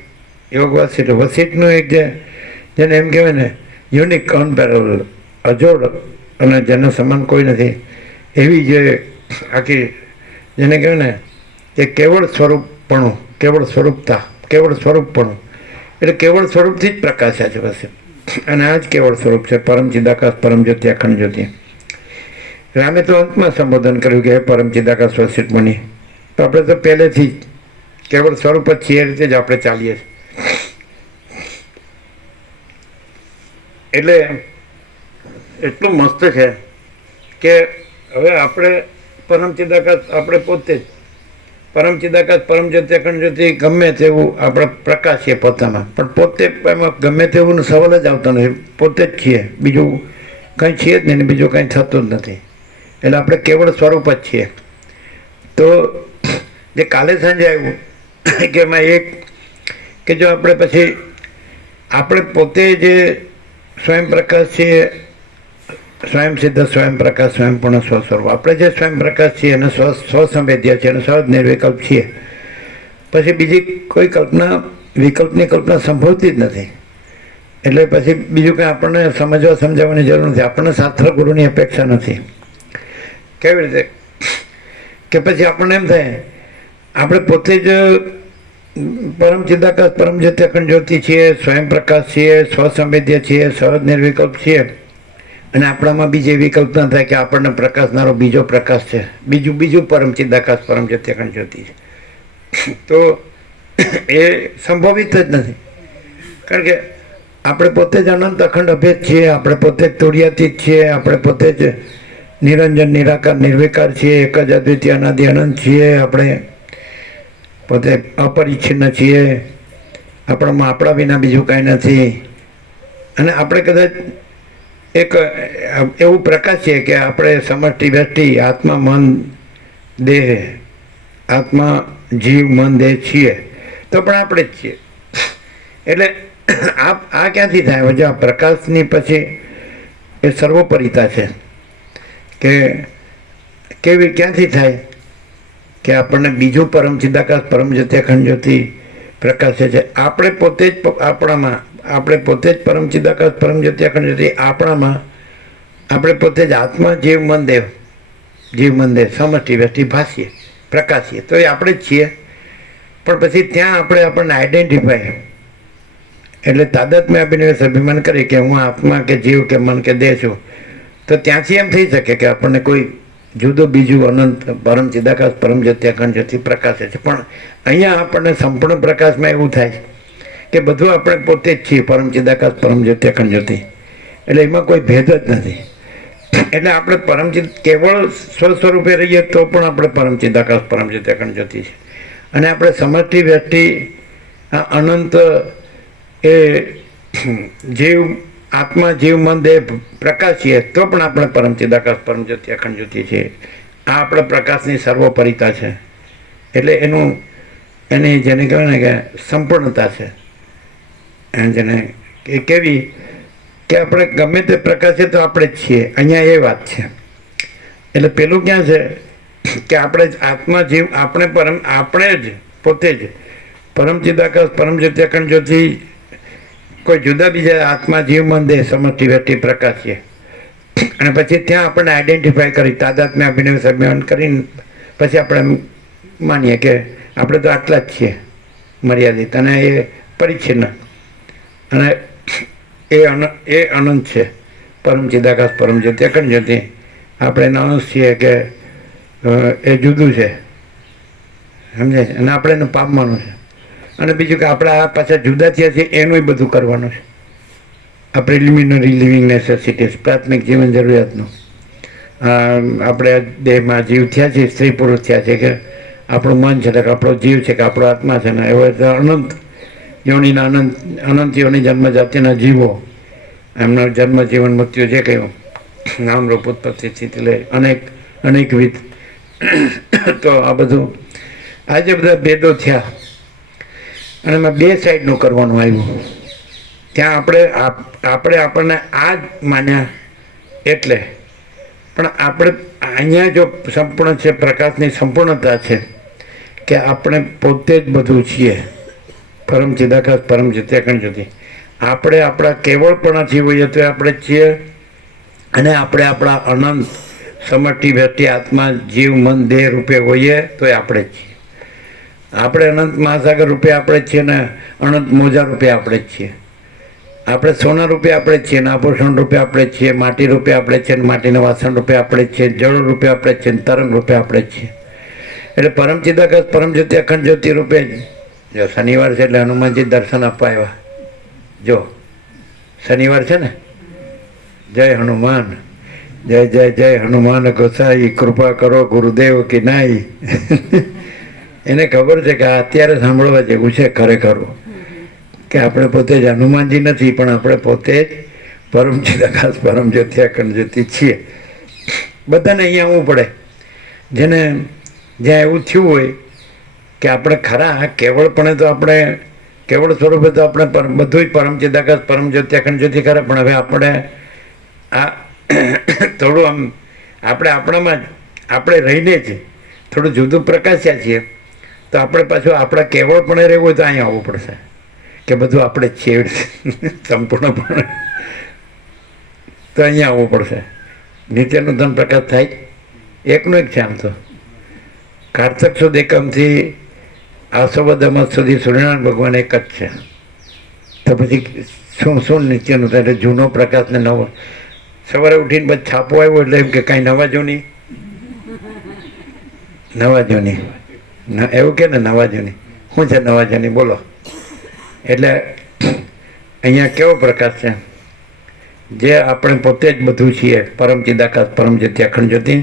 યોગ વસીઠનું એક જેને એમ કહેવાય ને યુનિક, અનપેરેલલ, અજોડ, અને જેના સમાન કોઈ નથી, એવી જે આખી જેને કહેવાય ને કે કેવળ સ્વરૂપપણું, કેવળ સ્વરૂપતા, કેવળ સ્વરૂપપણું, એટલે કેવળ સ્વરૂપથી જ પ્રકાશ્યા છે બસ. અને આ જ કેવળ સ્વરૂપ છે, પરમચિદાકાશ પરમજ્યોતિ અખંડ જ્યોતિ. રામે તો અંતમાં સંબોધન કર્યું કે હે પરમચિદાકાશ વસિષ્ઠ મુનિ. તો આપણે તો પહેલેથી જ કેવળ સ્વરૂપ જ છીએ, એ રીતે જ આપણે ચાલીએ છીએ. એટલે એટલું મસ્ત છે કે હવે આપણે પરમચિદાકાશ, આપણે પોતે જ પરમચિદાકાશ પરમજ્યોતિ અખંડ જ્યોતિ ગમે તેવું આપણે પ્રકાશીએ પોતામાં, પણ પોતે એમાં ગમે તેવું સવાલ જ આવતો નથી. પોતે જ છીએ, બીજું કંઈ છીએ જ નહીં, બીજું કંઈ થતું જ નથી. એટલે આપણે કેવળ સ્વરૂપ જ છીએ. તો જે કાલે સાંજે આવ્યું કે એમાં એક કે જો આપણે પછી આપણે પોતે જે સ્વયં પ્રકાશ છીએ, સ્વયં સિદ્ધ સ્વયં પ્રકાશ સ્વયંપૂર્ણ સ્વસ્વરૂપ, આપણે જે સ્વયં પ્રકાશ છીએ અને સ્વસંવેદ્ય છીએ અને સહજ નિર્વિકલ્પ છીએ, પછી બીજી કોઈ કલ્પના, વિકલ્પની કલ્પના સંભવતી જ નથી. એટલે પછી બીજું કંઈ આપણને સમજવા સમજાવવાની જરૂર નથી. આપણને શાસ્ત્ર ગુરુની અપેક્ષા નથી. કેવી રીતે કે પછી આપણને એમ થાય આપણે પોતે જ પરમચિદાકાશ પરમજ્યોતિ અખંડ જ્યોતિ છીએ, સ્વયં પ્રકાશ છીએ, સ્વસંવેદ્ય છીએ, સહજ નિર્વિકલ્પ છીએ, અને આપણામાં બીજી એવી કલ્પના થાય કે આપણને પ્રકાશનારો બીજો પ્રકાશ છે, બીજું પરમચિદાકાશ પરમજ્યોતિ અખંડ જ્યોતિ છે. તો એ સંભવિત જ નથી. કારણ કે આપણે પોતે જ અનંત અખંડ અભેદ છીએ, આપણે પોતે જ તુર્યાતીત છીએ, આપણે પોતે જ નિરંજન નિરાકાર નિર્વિકાર છીએ, એક જ અદ્વિતીય અનાદિ અનંત છીએ, આપણે પોતે અપરિચ્છિન્ન છીએ, આપણામાં આપણા વિના બીજું કાંઈ નથી. અને આપણે કદાચ એક એવું પ્રકાશ છે કે આપણે સમષ્ટિ વ્યષ્ટિ આત્મા મન દેહ, આત્મા જીવ મન દેહ છીએ, તો પણ આપણે જ છીએ. એટલે આ ક્યાંથી થાય? વજહ પ્રકાશની પછી એ સર્વોપરિતા છે કે કેવી ક્યાંથી થાય કે આપણને બીજું પરમચિદાકાશ પરમજ્યોતિ અખંડ જ્યોતિ પ્રકાશ્ય છે. આપણે પોતે જ આપણામાં, આપણે પોતે જ પરમ ચિદાકાશ પરમ જ્યોતિ અખંડ જ્યોતિ આપણામાં, આપણે પોતે જ આત્મા જીવ મન દેવ, જીવ મન દેવ સમષ્ટિ વ્યષ્ટિ ભાષ્ય પ્રકાશીએ, તો એ આપણે જ છીએ. પણ પછી ત્યાં આપણે આપણને આઈડેન્ટિફાય, એટલે તાદાત્મ્ય આપીને અભિમાન કરી કે હું આત્મા કે જીવ કે મન કે દેહ છું, તો ત્યાંથી એમ થઈ શકે કે આપણને કોઈ જુદું બીજું અનંત પરમ ચિદાકાશ પરમ જ્યોતિ અખંડ જ્યોતિ પ્રકાશે છે. પણ અહીંયા આપણને સંપૂર્ણ પ્રકાશમાં એવું થાય કે બધું આપણે પોતે જ છીએ, પરમ ચિદાકાશ પરમ જ્યોતિ અખંડ જ્યોતિ, એટલે એમાં કોઈ ભેદ જ નથી. એટલે આપણે પરમચિદ કેવળ સ્વસ્વરૂપે રહીએ તો પણ આપણે પરમ ચિદાકાશ પરમ જ્યોતિ અખંડ જ્યોતિ છે. અને આપણે સમષ્ટિ વ્યષ્ટિ અનંત એ જીવ આત્મા જીવ મન દેહ પ્રકાશીએ તો પણ આપણે પરમ ચિદાકાશ પરમ જ્યોતિ અખંડ જ્યોતિ છે. આ આપણા પ્રકાશની સર્વોપરિતા છે. એટલે એની જેને કહેવાય ને કે સંપૂર્ણતા છે. જેને એ કેવી કે આપણે ગમે તે પ્રકાશે તો આપણે જ છીએ. અહીંયા એ વાત છે. એટલે પેલું ક્યાં છે કે આપણે જ આત્મા જીવ આપણે જ પોતે જ પરમ ચિદાકાશ પરમ જ્યોતિ અખંડ જ્યોતિ, કોઈ જુદા બીજા આત્મા જીવ મન દેહ સમષ્ટિ વ્યક્તિ પ્રકાશીએ. અને પછી ત્યાં આપણને આઈડેન્ટિફાય કરી તાદાત્મ્ય અભિનય સંમેલન કરીને પછી આપણે માનીએ કે આપણે તો આટલા જ છીએ મર્યાદિત, અને એ પરિચ્છિન્ન, અને એ અનંત છે પરમ ચિદાકાશ પરમ જ્યોતિ અખંડ જ્યોતિ. આપણે એના અંશ છીએ કે એ જુદું છે, સમજે છે, અને આપણે એને પામવાનું છે. અને બીજું કે આપણે આ પાછા જુદા થયા છીએ એનું બધું કરવાનું છે. આ પ્રિલિમિનરી લિવિંગ નેસેસિટીઝ, પ્રાથમિક જીવન જરૂરિયાતનું. આપણે દેહમાં જીવ થયા છીએ, સ્ત્રી પુરુષ થયા છે કે આપણું મન છે, કે આપણો જીવ છે, કે આપણો આત્મા છે, ને એવો અનંત યોનિના અનંત યોનિ જન્મ જાતિના જીવો, એમનો જન્મ જીવન મૃત્યુ જે કહ્યું નામ રૂપ ઉત્પત્તિ સ્થિતિ લે અનેકવિધ. તો આ બધું આજે બધા ભેદો થયા અને એમાં બે સાઈડનું કરવાનું આવ્યું. ત્યાં આપણને આ જ માન્યા એટલે, પણ આપણે અહીંયા જો સંપૂર્ણ છે, પ્રકાશની સંપૂર્ણતા છે કે આપણે પોતે જ બધું છીએ, પરમ ચિદાકાશ પરમ જ્યોતિ અખંડ જ્યોતિ. આપણે આપણા કેવળપણાથી હોઈએ તો આપણે જ છીએ, અને આપણે આપણા અનંત સમષ્ટિ વ્યક્તિ આત્મા જીવ મન દેહ રૂપે હોઈએ તો આપણે જ છીએ. આપણે અનંત મહાસાગર રૂપે આપણે જ છીએ, ને અનંત મોજા રૂપે આપણે જ છીએ. આપણે સોના રૂપે આપણે જ છીએ, ને આભૂષણ રૂપે આપણે જ છીએ, માટી રૂપે આપણે જ છીએ, માટીના વાસણ રૂપે આપણે જ છીએ, જળ રૂપે આપણે જ છીએ, તરંગ રૂપે આપણે જ છીએ. એટલે પરમ ચિદાકાશ પરમ જ્યોતિ અખંડ જ્યોતિ રૂપે જ. જો શનિવાર છે એટલે હનુમાનજી દર્શન આપવા આવ્યા. જો શનિવાર છે ને, જય હનુમાન, જય જય જય હનુમાન ગોસાઈ, કૃપા કરો ગુરુદેવ કે નાઈ. એને ખબર છે કે અત્યારે સાંભળવા જેવું છે ખરેખર, કે આપણે પોતે જ હનુમાનજી નથી, પણ આપણે પોતે જ પરમ ચિદાકાશ પરમ જ્યોતિ અખંડ જ્યોતિ છીએ. બધાને અહીંયા આવવું પડે. જેને જ્યાં એવું થયું હોય કે આપણે ખરા કેવળપણે તો આપણે કેવળ સ્વરૂપે તો આપણે બધું જ પરમ ચિદાકાશ પરમ જ્યોતિ અખંડ જ્યોતિ ખરા, પણ હવે આપણે આ થોડું આમ આપણામાં જ આપણે રહીને જ થોડું જુદું પ્રકાશ્યા છીએ. તો આપણે પાછું આપણા કેવળપણે રહેવું હોય તો અહીંયા આવવું પડશે કે બધું આપણે જ છીએ સંપૂર્ણપણે, તો અહીંયા આવવું પડશે. નિત્યનું ધન પ્રકાશ થાય એકનો એક છે. આમ તો કારતક સુદ એકમથી આસોવદ અમદ સુધી સૂર્યનારાયણ ભગવાન એક જ છે. તો પછી શું નિત્યનું થાય? એટલે જૂનો પ્રકાશ ને નવો. સવારે ઉઠીને પછી છાપો આવ્યો એટલે એમ કે કાંઈ નવા જૂની એવું કે ને નવા જૂની શું છે? નવા જૂની બોલો. એટલે અહીંયા કેવો પ્રકાશ છે? જે આપણે પોતે જ બધું છીએ, પરમ ચિદાકાશ પરમ જ્યોતિ અખંડ જ્યોતિ.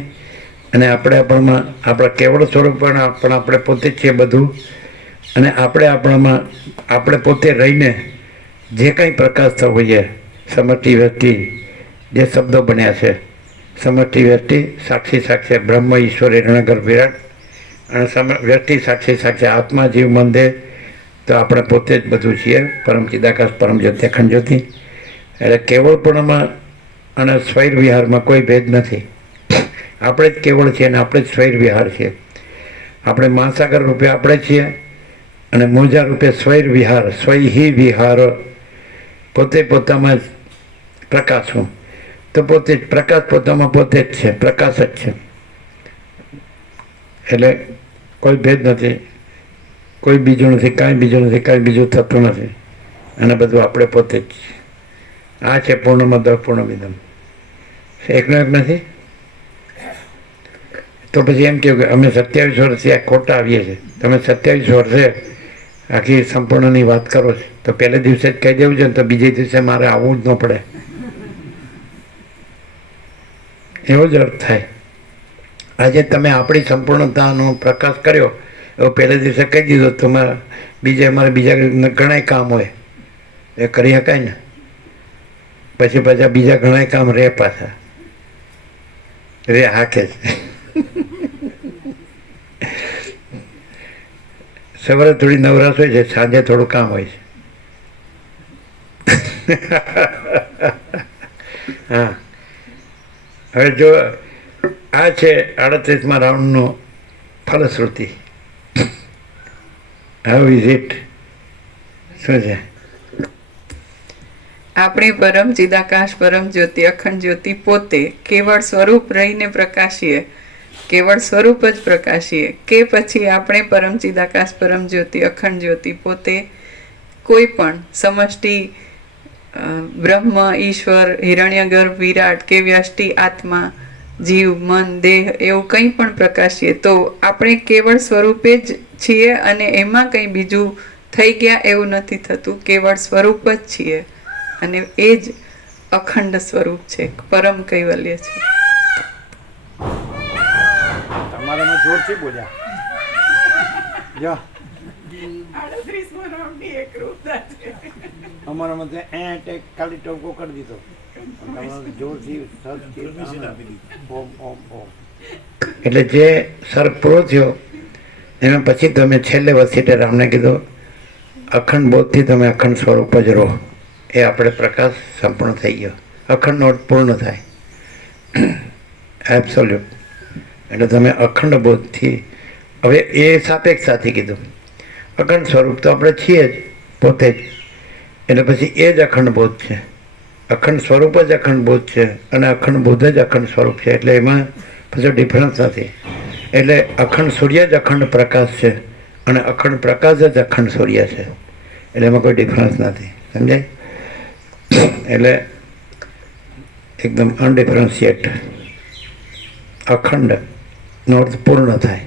અને આપણે આપણા કેવળ સ્વરૂપ પણ આપણે પોતે જ છીએ બધું. અને આપણે પોતે રહીને જે કંઈ પ્રકાશતા હોઈએ, સમષ્ટિ વ્યક્તિ જે શબ્દો બન્યા છે, સમષ્ટિ વ્યક્તિ સાક્ષી બ્રહ્મ ઈશ્વર હિરણ્યગર્ભ વિરાટ, અને વ્યક્તિ સાક્ષી આત્મા જીવ મન દેહ. તો આપણે પોતે જ બધું છીએ, પરમ ચિદાકાશ પરમ જ્યોતિ અખંડ જ્યોતિ. એટલે કેવળપણમાં અને સ્વૈર વિહારમાં કોઈ ભેદ નથી. આપણે જ કેવળ છીએ અને આપણે જ સ્વૈર વિહાર છીએ. આપણે મહાસાગર રૂપે આપણે છીએ, અને મોજા રૂપે સ્વૈર વિહાર સ્વૈહી વિહાર, પોતે પોતામાં જ પ્રકાશ હું, તો પોતે જ પ્રકાશ પોતામાં પોતે જ છે, પ્રકાશ જ છે. એટલે કોઈ ભેદ નથી, કોઈ બીજું નથી, કાંઈ બીજું નથી, કાંઈ બીજું થતું નથી, અને બધું આપણે પોતે જ છીએ. આ છે પૂર્ણમદ પૂર્ણમિદમ. એકનો એક નથી. તો પછી એમ કહ્યું કે અમે 27 વર્ષથી આ ખોટા આવીએ છીએ. તમે 27 વર્ષે આખી સંપૂર્ણની વાત કરો છો, તો પહેલે દિવસે જ કહી દેવું છે ને, તો બીજે દિવસે મારે આવવું જ ન પડે, એવો જ અર્થ થાય. આજે તમે આપણી સંપૂર્ણતાનો પ્રકાશ કર્યો, એવો પહેલે દિવસે કહી દીધો, તો બીજે અમારે બીજા ઘણાય કામ હોય, એ કરી શકાય ને. પછી પાછા બીજા ઘણા કામ રહે, પાછા રે હાકે છે. સવારે થોડી નવરાશ હોય છે, સાંજે થોડું કામ હોય છે. હા, હવે જો આ છે 38મા રાઉન્ડનો ફલશ્રુતિ. How is it? શું છે? આપણે પરમ ચિદાકાશ પરમ જ્યોતિ અખંડ જ્યોતિ પોતે કેવળ સ્વરૂપ રહીને પ્રકાશીએ, કેવળ સ્વરૂપ જ પ્રકાશીએ, કે પછી આપણે પરમ ચિદાકાશ પરમ જ્યોતિ અખંડ જ્યોતિ પોતે કોઈ પણ સમષ્ટિ બ્રહ્મ, ઈશ્વર, હિરણ્યગર્ભ, વિરાટ કે વ્યષ્ટિ આત્મા, જીવ, મન, દેહ એવું કંઈ પણ પ્રકાશીએ, તો આપણે કેવળ સ્વરૂપે જ છીએ, અને એમાં કંઈ બીજું થઈ ગયા એવું નથી થતું. કેવળ સ્વરૂપ જ છીએ, અને એ જ અખંડ સ્વરૂપ છે, પરમ કૈવલ્ય છે. તમારામાં જોરથી બોલ્યા. જા, અમારામાં તો ખાલી ટોકો કરી દીધો. તમારા જોરથી ઓમ ઓમ ઓમ. એટલે જે સર પૂરો થયો એના પછી તમે છેલ્લે વસીટે રામને કીધું, અખંડ બોધથી તમે અખંડ સ્વરૂપ જ રહો. એ આપણે પ્રકાશ સંપૂર્ણ થઈ ગયો. અખંડનો અર્થ પૂર્ણ થાય, એબ્સોલ્યુટ. એટલે તમે અખંડ બોધથી, હવે એ સાપેક્ષાથી કીધું, અખંડ સ્વરૂપ તો આપણે છીએ જ પોતે જ, એટલે પછી એ જ અખંડ બોધ છે. અખંડ સ્વરૂપ જ અખંડ બોધ છે, અને અખંડ બોધ જ અખંડ સ્વરૂપ છે. એટલે એમાં પછી ડિફરન્સ નથી. એટલે અખંડ સૂર્ય જ અખંડ પ્રકાશ છે, અને અખંડ પ્રકાશ જ અખંડ સૂર્ય છે. એટલે એમાં કોઈ ડિફરન્સ નથી. સમજાય? એટલે એકદમ અનડિફરન્શિએટ. અખંડનો અર્થ પૂર્ણ થાય.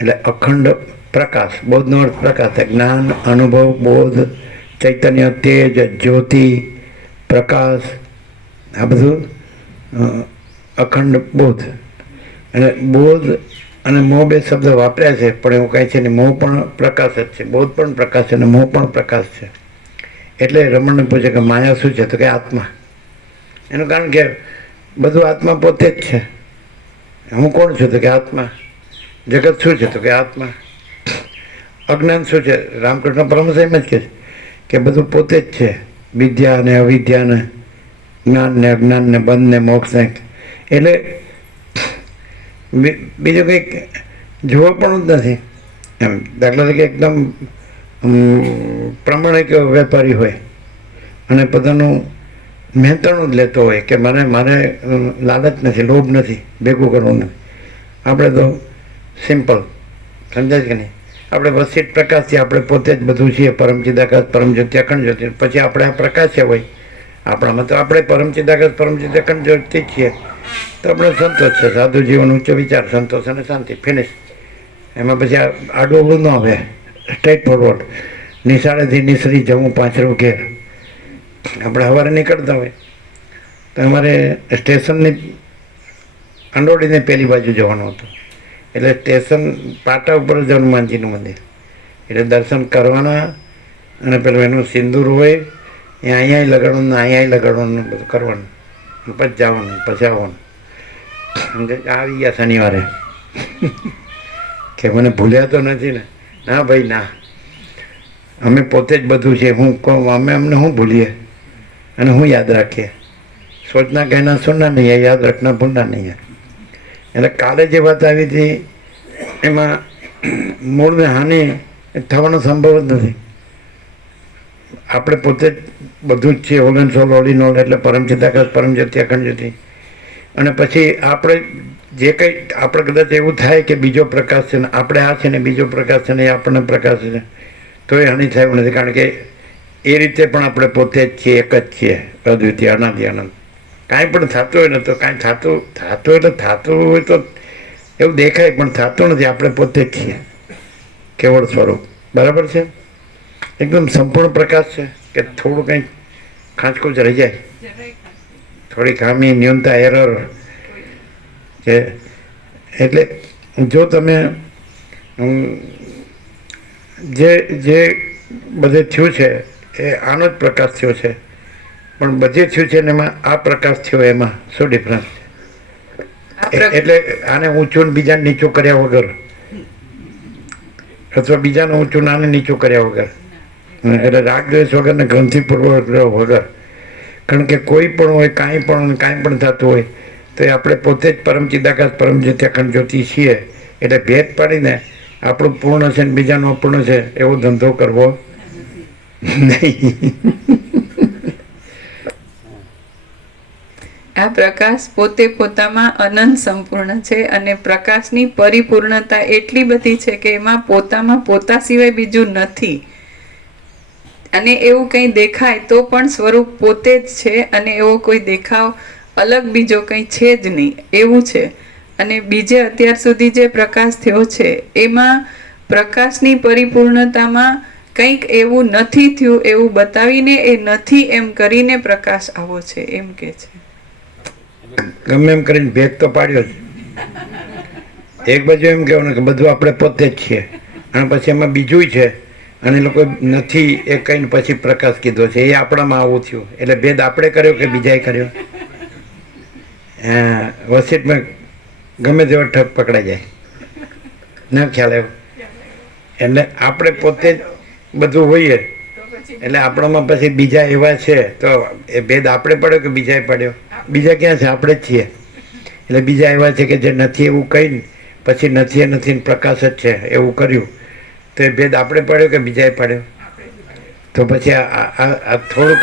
એટલે અખંડ પ્રકાશ, બોધનો અર્થ પ્રકાશ થાય. જ્ઞાન, અનુભવ, બોધ, ચૈતન્ય, તેજ, જ્યોતિ, પ્રકાશ, આ બધું અખંડ બોધ. અને બોધ અને મોહ બે શબ્દ વાપર્યા છે, પણ એવું કાંઈ છે નહીં. મોહ પણ પ્રકાશ જ છે, બોધ પણ પ્રકાશ છે, અને મોહ પણ પ્રકાશ છે. એટલે રમણને પૂછે કે માયા શું છે? તો કે આત્મા. એનું કારણ કે બધું આત્મા પોતે જ છે. હું કોણ છું? તો કે આત્મા. જગત શું છે? તો કે આત્મા. અજ્ઞાન શું છે? રામકૃષ્ણ પરમહંસ એમ જ કહે છે કે બધું પોતે જ છે. વિદ્યા ને અવિદ્યા ને, જ્ઞાન ને અજ્ઞાન ને, બંધ ને મોક્ષ ને. એટલે બીજું કંઈક જોવા પણ જ નથી એમ. દાખલા તરીકે એકદમ પ્રમાણિક વેપારી હોય અને પોતાનું મહેનતાણું જ લેતો હોય કે મારે લાલચ નથી, લોભ નથી, ભેગું કરવું નથી. આપણે તો સિમ્પલ, સમજાય કે નહીં? આપણે વસીત પ્રકાશથી આપણે પોતે જ બધું છીએ. પરમ ચિદાકાશ પરમ જ્યોતિ અખંડ જ્યોતિ. પછી આપણે આ પ્રકાશ હોય આપણામાં, તો આપણે પરમ ચિદાકાશ પરમ જ્યોતિ અખંડ જ્યોતિ જ છીએ. તો આપણે સંતોષ છે. સાધુ જીવન, ઉચ્ચ વિચાર, સંતોષ અને શાંતિ, ફિનિશ. એમાં પછી આડું અવળું ન આવે, સ્ટ્રેટ ફોરવર્ડ. નિશાળેથી નિસરી જવું પાંચરું ઘેર. આપણે સવારે નીકળતા હોય તો અમારે સ્ટેશનની અંડોળીને પેલી બાજુ જવાનું હતું. એટલે સ્ટેશન પાટા ઉપર જ હનુમાનજીનું મંદિર. એટલે દર્શન કરવાના, અને પેલું એનું સિંદૂર હોય એ અહીંયા લગાડવાનું, અહીંયા લગાડવાનું, બધું કરવાનું, પછી જવાનું, પછી આવવાનું. આવી ગયા શનિવારે કે મને ભૂલ્યા તો નથી ને? ના ભાઈ ના, અમે પોતે જ બધું છે. હું કહું અમને શું ભૂલીએ અને હું યાદ રાખીએ? સોચના કહેના સુનના નહીં હે, યાદ રખના ભૂલના નહીં હે. એટલે કાલે જે વાત આવી હતી એમાં મૂળને હાનિ એ થવાનો સંભવ જ નથી. આપણે પોતે જ બધું જ છીએ, all and solve, all in all, એટલે પરમ ચિદાકાશ, પરમ જ્યોતિ, અખંડ જ્યોતિ. અને પછી આપણે જે કંઈ આપણે કદાચ એવું થાય કે બીજો પ્રકાશ છે ને આપણે આ છે ને બીજો પ્રકાશ છે ને એ આપણને પ્રકાશ છે, તો એ હાનિ થાય એવું નથી. કારણ કે એ રીતે પણ આપણે પોતે જ છીએ, એક જ છીએ, અદ્વિતીય અનાદિ આનંદ. કાંઈ પણ થતું હોય ને તો કાંઈ થતું હોય તો એવું દેખાય, પણ થતું નથી. આપણે પોતે જ છીએ, કેવળ સ્વરૂપ. બરાબર છે? એકદમ સંપૂર્ણ પ્રકાશ છે કે થોડું કંઈક ખાંચકૂચ રહી જાય, થોડી ખામી, ન્યૂનતા, એરર કે એટલે જો તમે જે બધે થયું છે એ આનો જ પ્રકાશ થયો છે, પણ બધે થયું છે ને એમાં આ પ્રકાશ થયો, એમાં શું ડિફરન્સ છે? એટલે આને ઊંચું ને બીજાને નીચું કર્યા વગર, અથવા બીજાને ઊંચું આને નીચું કર્યા વગર, એટલે રાગ દ્વેષ વગર ને ગ્રંથિપૂર્વક વગર. કારણ કે કોઈ પણ હોય, કાંઈ પણ થતું હોય તો એ આપણે પોતે જ પરમ ચિદાકાશ, પરમ જ્યોતિ, અખંડ જ્યોતિ છીએ. એટલે ભેદ પાડીને આપણું પૂર્ણ છે ને બીજાનું અપૂર્ણ છે એવો ધંધો કરવો નહીં. આ પ્રકાશ પોતે પોતામાં અનંત સંપૂર્ણ છે અને પ્રકાશની પરિપૂર્ણતા એટલી બધી છે કે એમાં પોતા સિવાય બીજું નથી. અને એવું કંઈ દેખાય તો પણ સ્વરૂપ પોતે જ છે અને એવો કોઈ દેખાવ અલગ બીજો કંઈ છે જ નહીં, એવું છે. અને બીજે અત્યાર સુધી જે પ્રકાશ થયો છે એમાં પ્રકાશની પરિપૂર્ણતામાં કંઈક એવું નથી થયું એવું બતાવીને એ નથી એમ કરીને પ્રકાશ આવો છે, એમ કે છે. ગમે એમ કરીને ભેદ તો પાડ્યો જ. એક બાજુ એમ કહેવાનું કે બધું આપણે પોતે જ છીએ, અને પછી એમાં બીજું છે અને લોકો નથી એ કહીને પછી પ્રકાશ કીધો છે. એ આપણામાં આવું થયું. એટલે ભેદ આપણે કર્યો કે બીજાએ કર્યો? વસીટમાં ગમે તેવો ઠપ પકડાઈ જાય, ના ખ્યાલ આવ્યો. એટલે આપણે પોતે જ બધું હોઈએ, એટલે આપણામાં પછી બીજા એવા છે તો એ ભેદ આપણે પડ્યો કે બીજાએ પડ્યો? બીજા ક્યાં છે? આપણે જ છીએ. એટલે બીજા એવા છે કે જે નથી એવું કહીને પછી નથી પ્રકાશ જ છે એવું કર્યું, તો એ ભેદ આપણે પડ્યો કે બીજાએ પડ્યો? તો પછી આ થોડુંક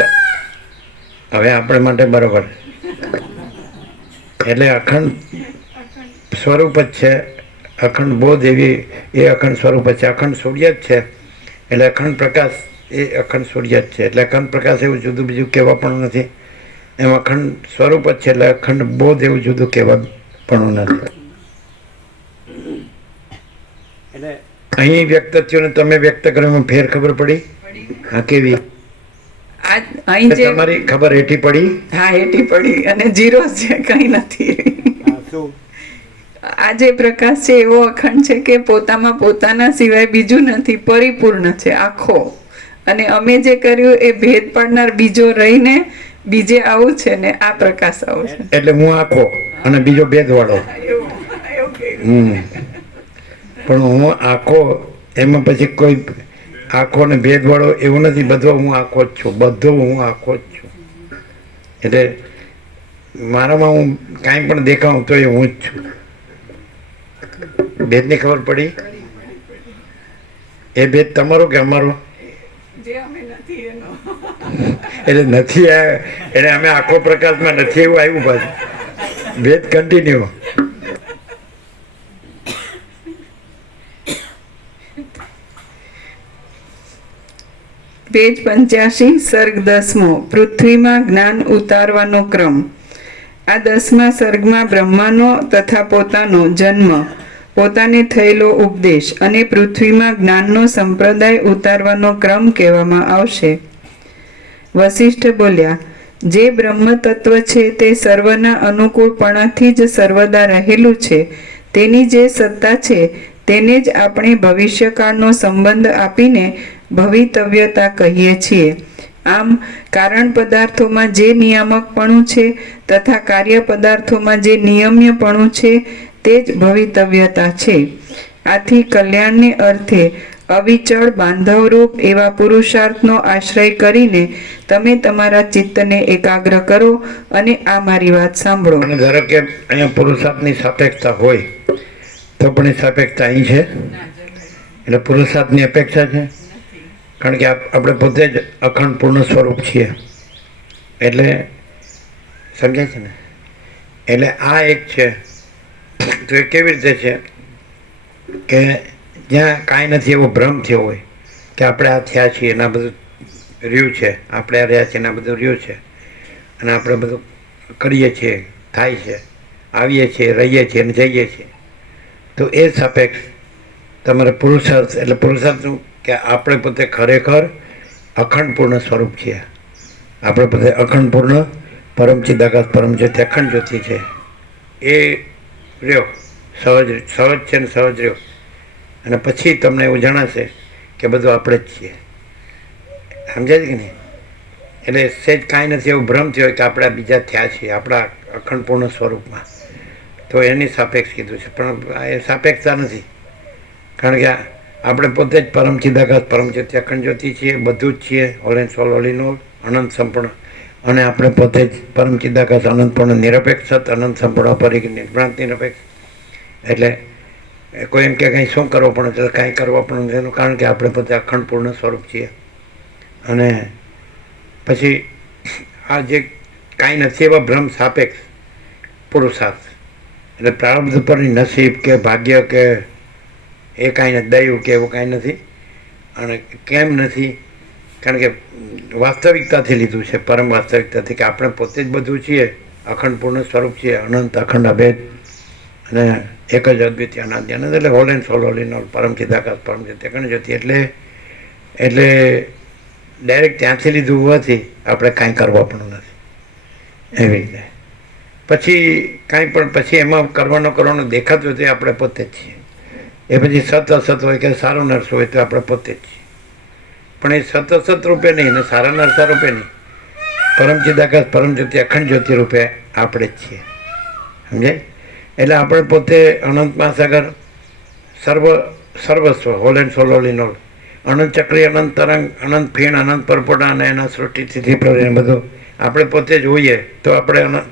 હવે આપણે માટે બરોબર. એટલે અખંડ સ્વરૂપ જ છે, અખંડ બોધ એવી એ અખંડ સ્વરૂપ જ છે. અખંડ સૂર્ય જ છે, એટલે અખંડ પ્રકાશ એ અખંડ સૂર્ય જ છે. એટલે અખંડ પ્રકાશ એવું જુદું બીજું કહેવા પણ નથી. એમ અખંડ સ્વરૂપ જ છે, એટલે અખંડ બોધ એવું જુદું કહેવા પણ નથી. એટલે અહીં વ્યક્ત થયું ને તમે વ્યક્ત કર્યું, ફેર ખબર પડી? હા, કેવી? અહીં જે તમારી ખબર હેઠી પડી? હા, હેઠી પડી અને જીરો છે, કંઈ નથી. શું આ જે પ્રકાશ છે એવો અખંડ છે કે પોતાના સિવાય બીજું નથી, પરિપૂર્ણ છે આખો. અને અમે જે કર્યું એ ભેદ પાડનાર બીજો રહીને બીજે આવું છે ને આ પ્રકાશ આવું છે. એટલે હું આખો અને બીજો ભેદ વાળો. પણ હું આખો એમાં પછી કોઈ આખો ને ભેદ વાળો એવું નથી. બધો હું આખો જ છું, બધો હું આખો જ છું. એટલે મારામાં હું કાંઈ પણ દેખાઉં તો એ હું જ છું. ભેદની ખબર પડી? એ ભેદ તમારો કે અમારો? એટલે નથી એટલે અમે આખો પ્રકાશમાં નથી એવું આવ્યું. પાછું ભેદ કન્ટિન્યુ. પેજ 85, સર્ગ 10મો, પૃથ્વીમાં જ્ઞાન ઉતારવાનો ક્રમ. આ 10મા સર્ગમાં બ્રહ્માનો તથા પોતાનો જન્મ, પોતાને થયેલો ઉપદેશ અને પૃથ્વીમાં જ્ઞાનનો સંપ્રદાય ઉતારવાનો ક્રમ કહેવામાં આવશે. વશિષ્ઠ બોલ્યા, જે બ્રહ્મ તત્વ છે તે સર્વના અનુકૂળપણાથી જ સર્વદા રહેલું છે. તેની જે સત્તા છે તેને જ આપણે ભવિષ્યકાળનો સંબંધ આપીને ભવિતવ્યતા કહીએ છીએ. આમ કારણ પદાર્થોમાં જે નિયામકપણું છે તથા કાર્ય પદાર્થોમાં જે નિયમ્યપણું છે તે જ ભવિતવ્યતા છે. આથી કલ્યાણને અર્થે અવિચળ બાંધવરૂપ એવા પુરુષાર્થનો આશ્રય કરીને તમે તમારા ચિત્તને એકાગ્ર કરો અને આ મારી વાત સાંભળો. અને ધારો કે અહીંયા પુરુષાર્થની સાપેક્ષતા હોય તો પણ એ સાપેક્ષતા અહીં છે? એટલે પુરુષાર્થની અપેક્ષા છે, કારણ કે આપણે પોતે જ અખંડ પૂર્ણ સ્વરૂપ છીએ. એટલે સમજાય છે ને? એટલે આ એક છે. તો એ કેવી રીતે છે કે જ્યાં કાંઈ નથી એવો ભ્રમ થયો હોય કે આપણે આ થયા છીએ એના બધું રહ્યું છે, આપણે આ રહ્યા છીએ એના બધું રહ્યું છે, અને આપણે બધું કરીએ છીએ, થાય છે, આવીએ છીએ, રહીએ છીએ અને જઈએ છીએ. તો એ સાપેક્ષ તમારે પુરુષાર્થ, એટલે પુરુષાર્થ શું કે આપણે પોતે ખરેખર અખંડ પૂર્ણ સ્વરૂપ છીએ. આપણે પોતે અખંડ પૂર્ણ પરમ ચિદાકાશ પરમ જ્યોતિ અખંડ જ્યોતિ છે. એ રહ્યો સહજ સહજ છે ને સહજ રહ્યો. અને પછી તમને એવું જણાશે કે બધું આપણે જ છીએ. સમજાય છે કે નહીં? એટલે સહેજ કાંઈ નથી એવું ભ્રમ થયો કે આપણે બીજા થયા છીએ આપણા અખંડ પૂર્ણ સ્વરૂપમાં. તો એની સાપેક્ષ કીધું છે, પણ એ સાપેક્ષતા નથી, કારણ કે આપણે પોતે જ પરમ ચિદાકાશ પરમ જ્યોતિ અખંડ જ્યોતિ છીએ, બધું જ છીએ, all and solve all in all, અનંત સંપૂર્ણ. અને આપણે પોતે જ પરમ ચિદાકાશ અનંતપૂર્ણ નિરપેક્ષ સત, અનંત સંપૂર્ણ અપરિગ નિર્ભ્રાંત નિરપેક્ષ. એટલે કોઈ એમ કે કંઈ શું કરવો પણ તો કાંઈ કરવો પણ નથી, એનું કારણ કે આપણે પોતે અખંડ પૂર્ણ સ્વરૂપ છીએ. અને પછી આ જે કાંઈ નથી એવા ભ્રમ સાપેક્ષ પુરુષાર્થ, એટલે પ્રારબ્ધ પરની નસીબ કે ભાગ્ય કે એ કાંઈ નથી, દૈવ કે એવું કાંઈ નથી. અને કેમ નથી? કારણ કે વાસ્તવિકતાથી લીધું છે, પરમ વાસ્તવિકતાથી, કે આપણે પોતે જ બધું છીએ, અખંડ પૂર્ણ સ્વરૂપ છીએ, અનંત અખંડ અભેદ અને એક જ અદ્વિતીય અનાદ્ય અનંત, એટલે whole and solve all in all, પરમ ચિદાકાશ પરમ જ્યોતિ અખંડ જ્યોતિ. એટલે ડાયરેક્ટ ત્યાંથી લીધું હોવાથી આપણે કાંઈ કરવા પણ નથી એવી રીતે. પછી કાંઈ પણ પછી એમાં કરવાનું દેખાતું હોય તો આપણે પોતે જ છીએ. એ પછી સત અસત હોય કે સારું નરસ હોય તો આપણે પોતે જ છીએ. પણ એ સત અસત રૂપે નહીં અને સારા નરસા રૂપે નહીં, પરમ ચિદાકાશ પરમ જ્યોતિ અખંડ જ્યોતિ રૂપે આપણે જ છીએ. સમજાય? એટલે આપણે પોતે અનંત મહાસાગર સર્વસ્વ, whole and solve all in all, અનંત ચક્રી, અનંત તરંગ, અનંત ફીણ, અનંત પરપોટા અને એના સૃષ્ટિ સ્થિતિ પ્રલય બધું આપણે પોતે જ હોઈએ તો આપણે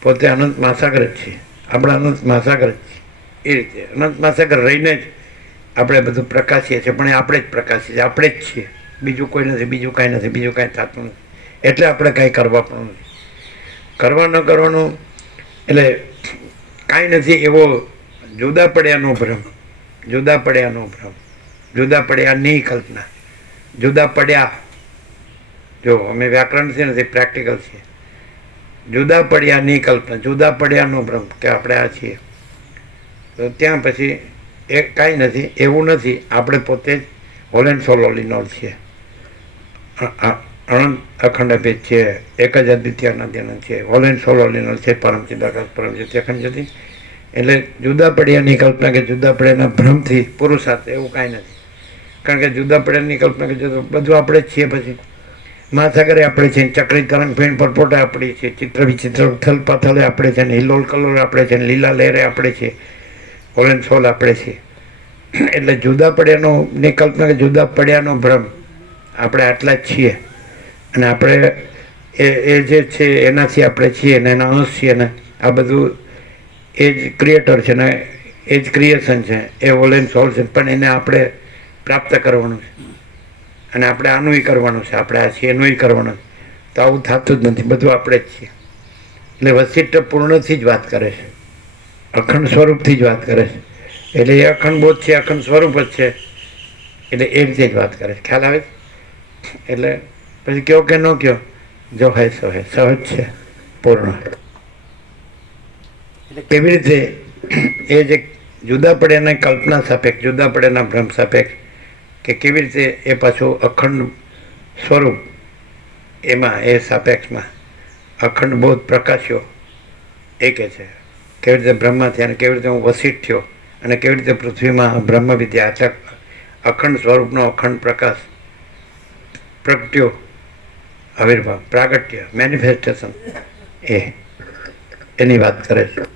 પોતે અનંત મહાસાગર જ છીએ. આપણે અનંત મહાસાગર જ છીએ. એ રીતે અનંત મહાસાગર રહીને જ આપણે બધું પ્રકાશીએ છીએ, પણ એ આપણે જ પ્રકાશીએ છીએ, આપણે જ છીએ, બીજું કોઈ નથી, બીજું કાંઈ નથી, બીજું કાંઈ થતું નથી. એટલે આપણે કાંઈ કરવા પણ નથી. કરવા ન કરવાનું એટલે કાંઈ નથી એવો જુદા પડ્યાનો ભ્રમ, જુદા પડ્યાનો ભ્રમ, જુદા પડ્યાની કલ્પના, જુદા પડ્યા. જો અમે વ્યાકરણથી નથી, પ્રેક્ટિકલ છીએ. જુદા પડ્યાની કલ્પના, જુદા પડ્યાનો ભ્રમ કે આપણે આ છીએ. તો ત્યાં પછી એ કાંઈ નથી, એવું નથી. આપણે પોતે જ whole and solve all in all છીએ, અનંત અખંડ અભેદ છે, એક જ અદ્વિતીય અનાદ્ય છે, whole and solve all in all છે, પરમ ચિદાકાશ પરમ જ્યોતિ અખંડ જ્યોતિ. એટલે જુદા પડ્યાની કલ્પના કે જુદા પડ્યાના ભ્રમથી પુરુષાર્થ એવું કાંઈ નથી. કારણ કે જુદા પડ્યાની કલ્પના કે બધું આપણે જ છીએ. પછી મહાસાગરે આપણે છે, ચક્રી તરંગ ફીણ પરપોટા આપણી છે, ચિત્ર વિચિત્ર ઉથલ પાથલે આપણે છે, હિલોલ કલોલ આપણે છે, લીલા લહેરે આપણે છે, હોલ એન્ડ સોલ આપણે છીએ. એટલે જુદા પડ્યાનો ની કલ્પના કે જુદા પડ્યાનો ભ્રમ, આપણે આટલા જ છીએ. અને આપણે એ જે છે એનાથી આપણે છીએ ને એના અંશ છીએ ને આ બધું એ જ ક્રિએટર છે ને એ જ ક્રિએશન છે, એ હોલ એન્ડ સોલ છે. પણ એને આપણે પ્રાપ્ત કરવાનું છે અને આપણે આનું કરવાનું છે, આપણે આ છીએ એનું કરવાનું છે. તો આવું થતું જ નથી, બધું આપણે જ છીએ. એટલે વશિષ્ઠ પૂર્ણથી જ વાત કરે છે, અખંડ સ્વરૂપથી જ વાત કરે છે. એટલે એ અખંડ બોધ છે, અખંડ સ્વરૂપ જ છે. એટલે એ રીતે જ વાત કરે છે. ખ્યાલ આવે? એટલે પછી કયો કે ન કયો, જો હે સો હે, સહજ છે, પૂર્ણ. એટલે કેવી રીતે એ જે જુદા પડ્યાના કલ્પના સાપેક્ષ, જુદા પડ્યાના ભ્રમ સાપેક્ષ, કે કેવી રીતે એ પાછું અખંડ સ્વરૂપ એમાં એ સાપેક્ષમાં અખંડ બોધ પ્રકાશ્યો એ કે છે. કેવી રીતે બ્રહ્મા થયા અને કેવી રીતે હું વસિષ્ઠ થયો અને કેવી રીતે પૃથ્વીમાં બ્રહ્મ વિદ્યા એટલે અખંડ સ્વરૂપનો અખંડ પ્રકાશ પ્રગટ્યો, આવિર્ભાવ, પ્રાગટ્ય, મેનિફેસ્ટેશન, એની વાત કરે છે.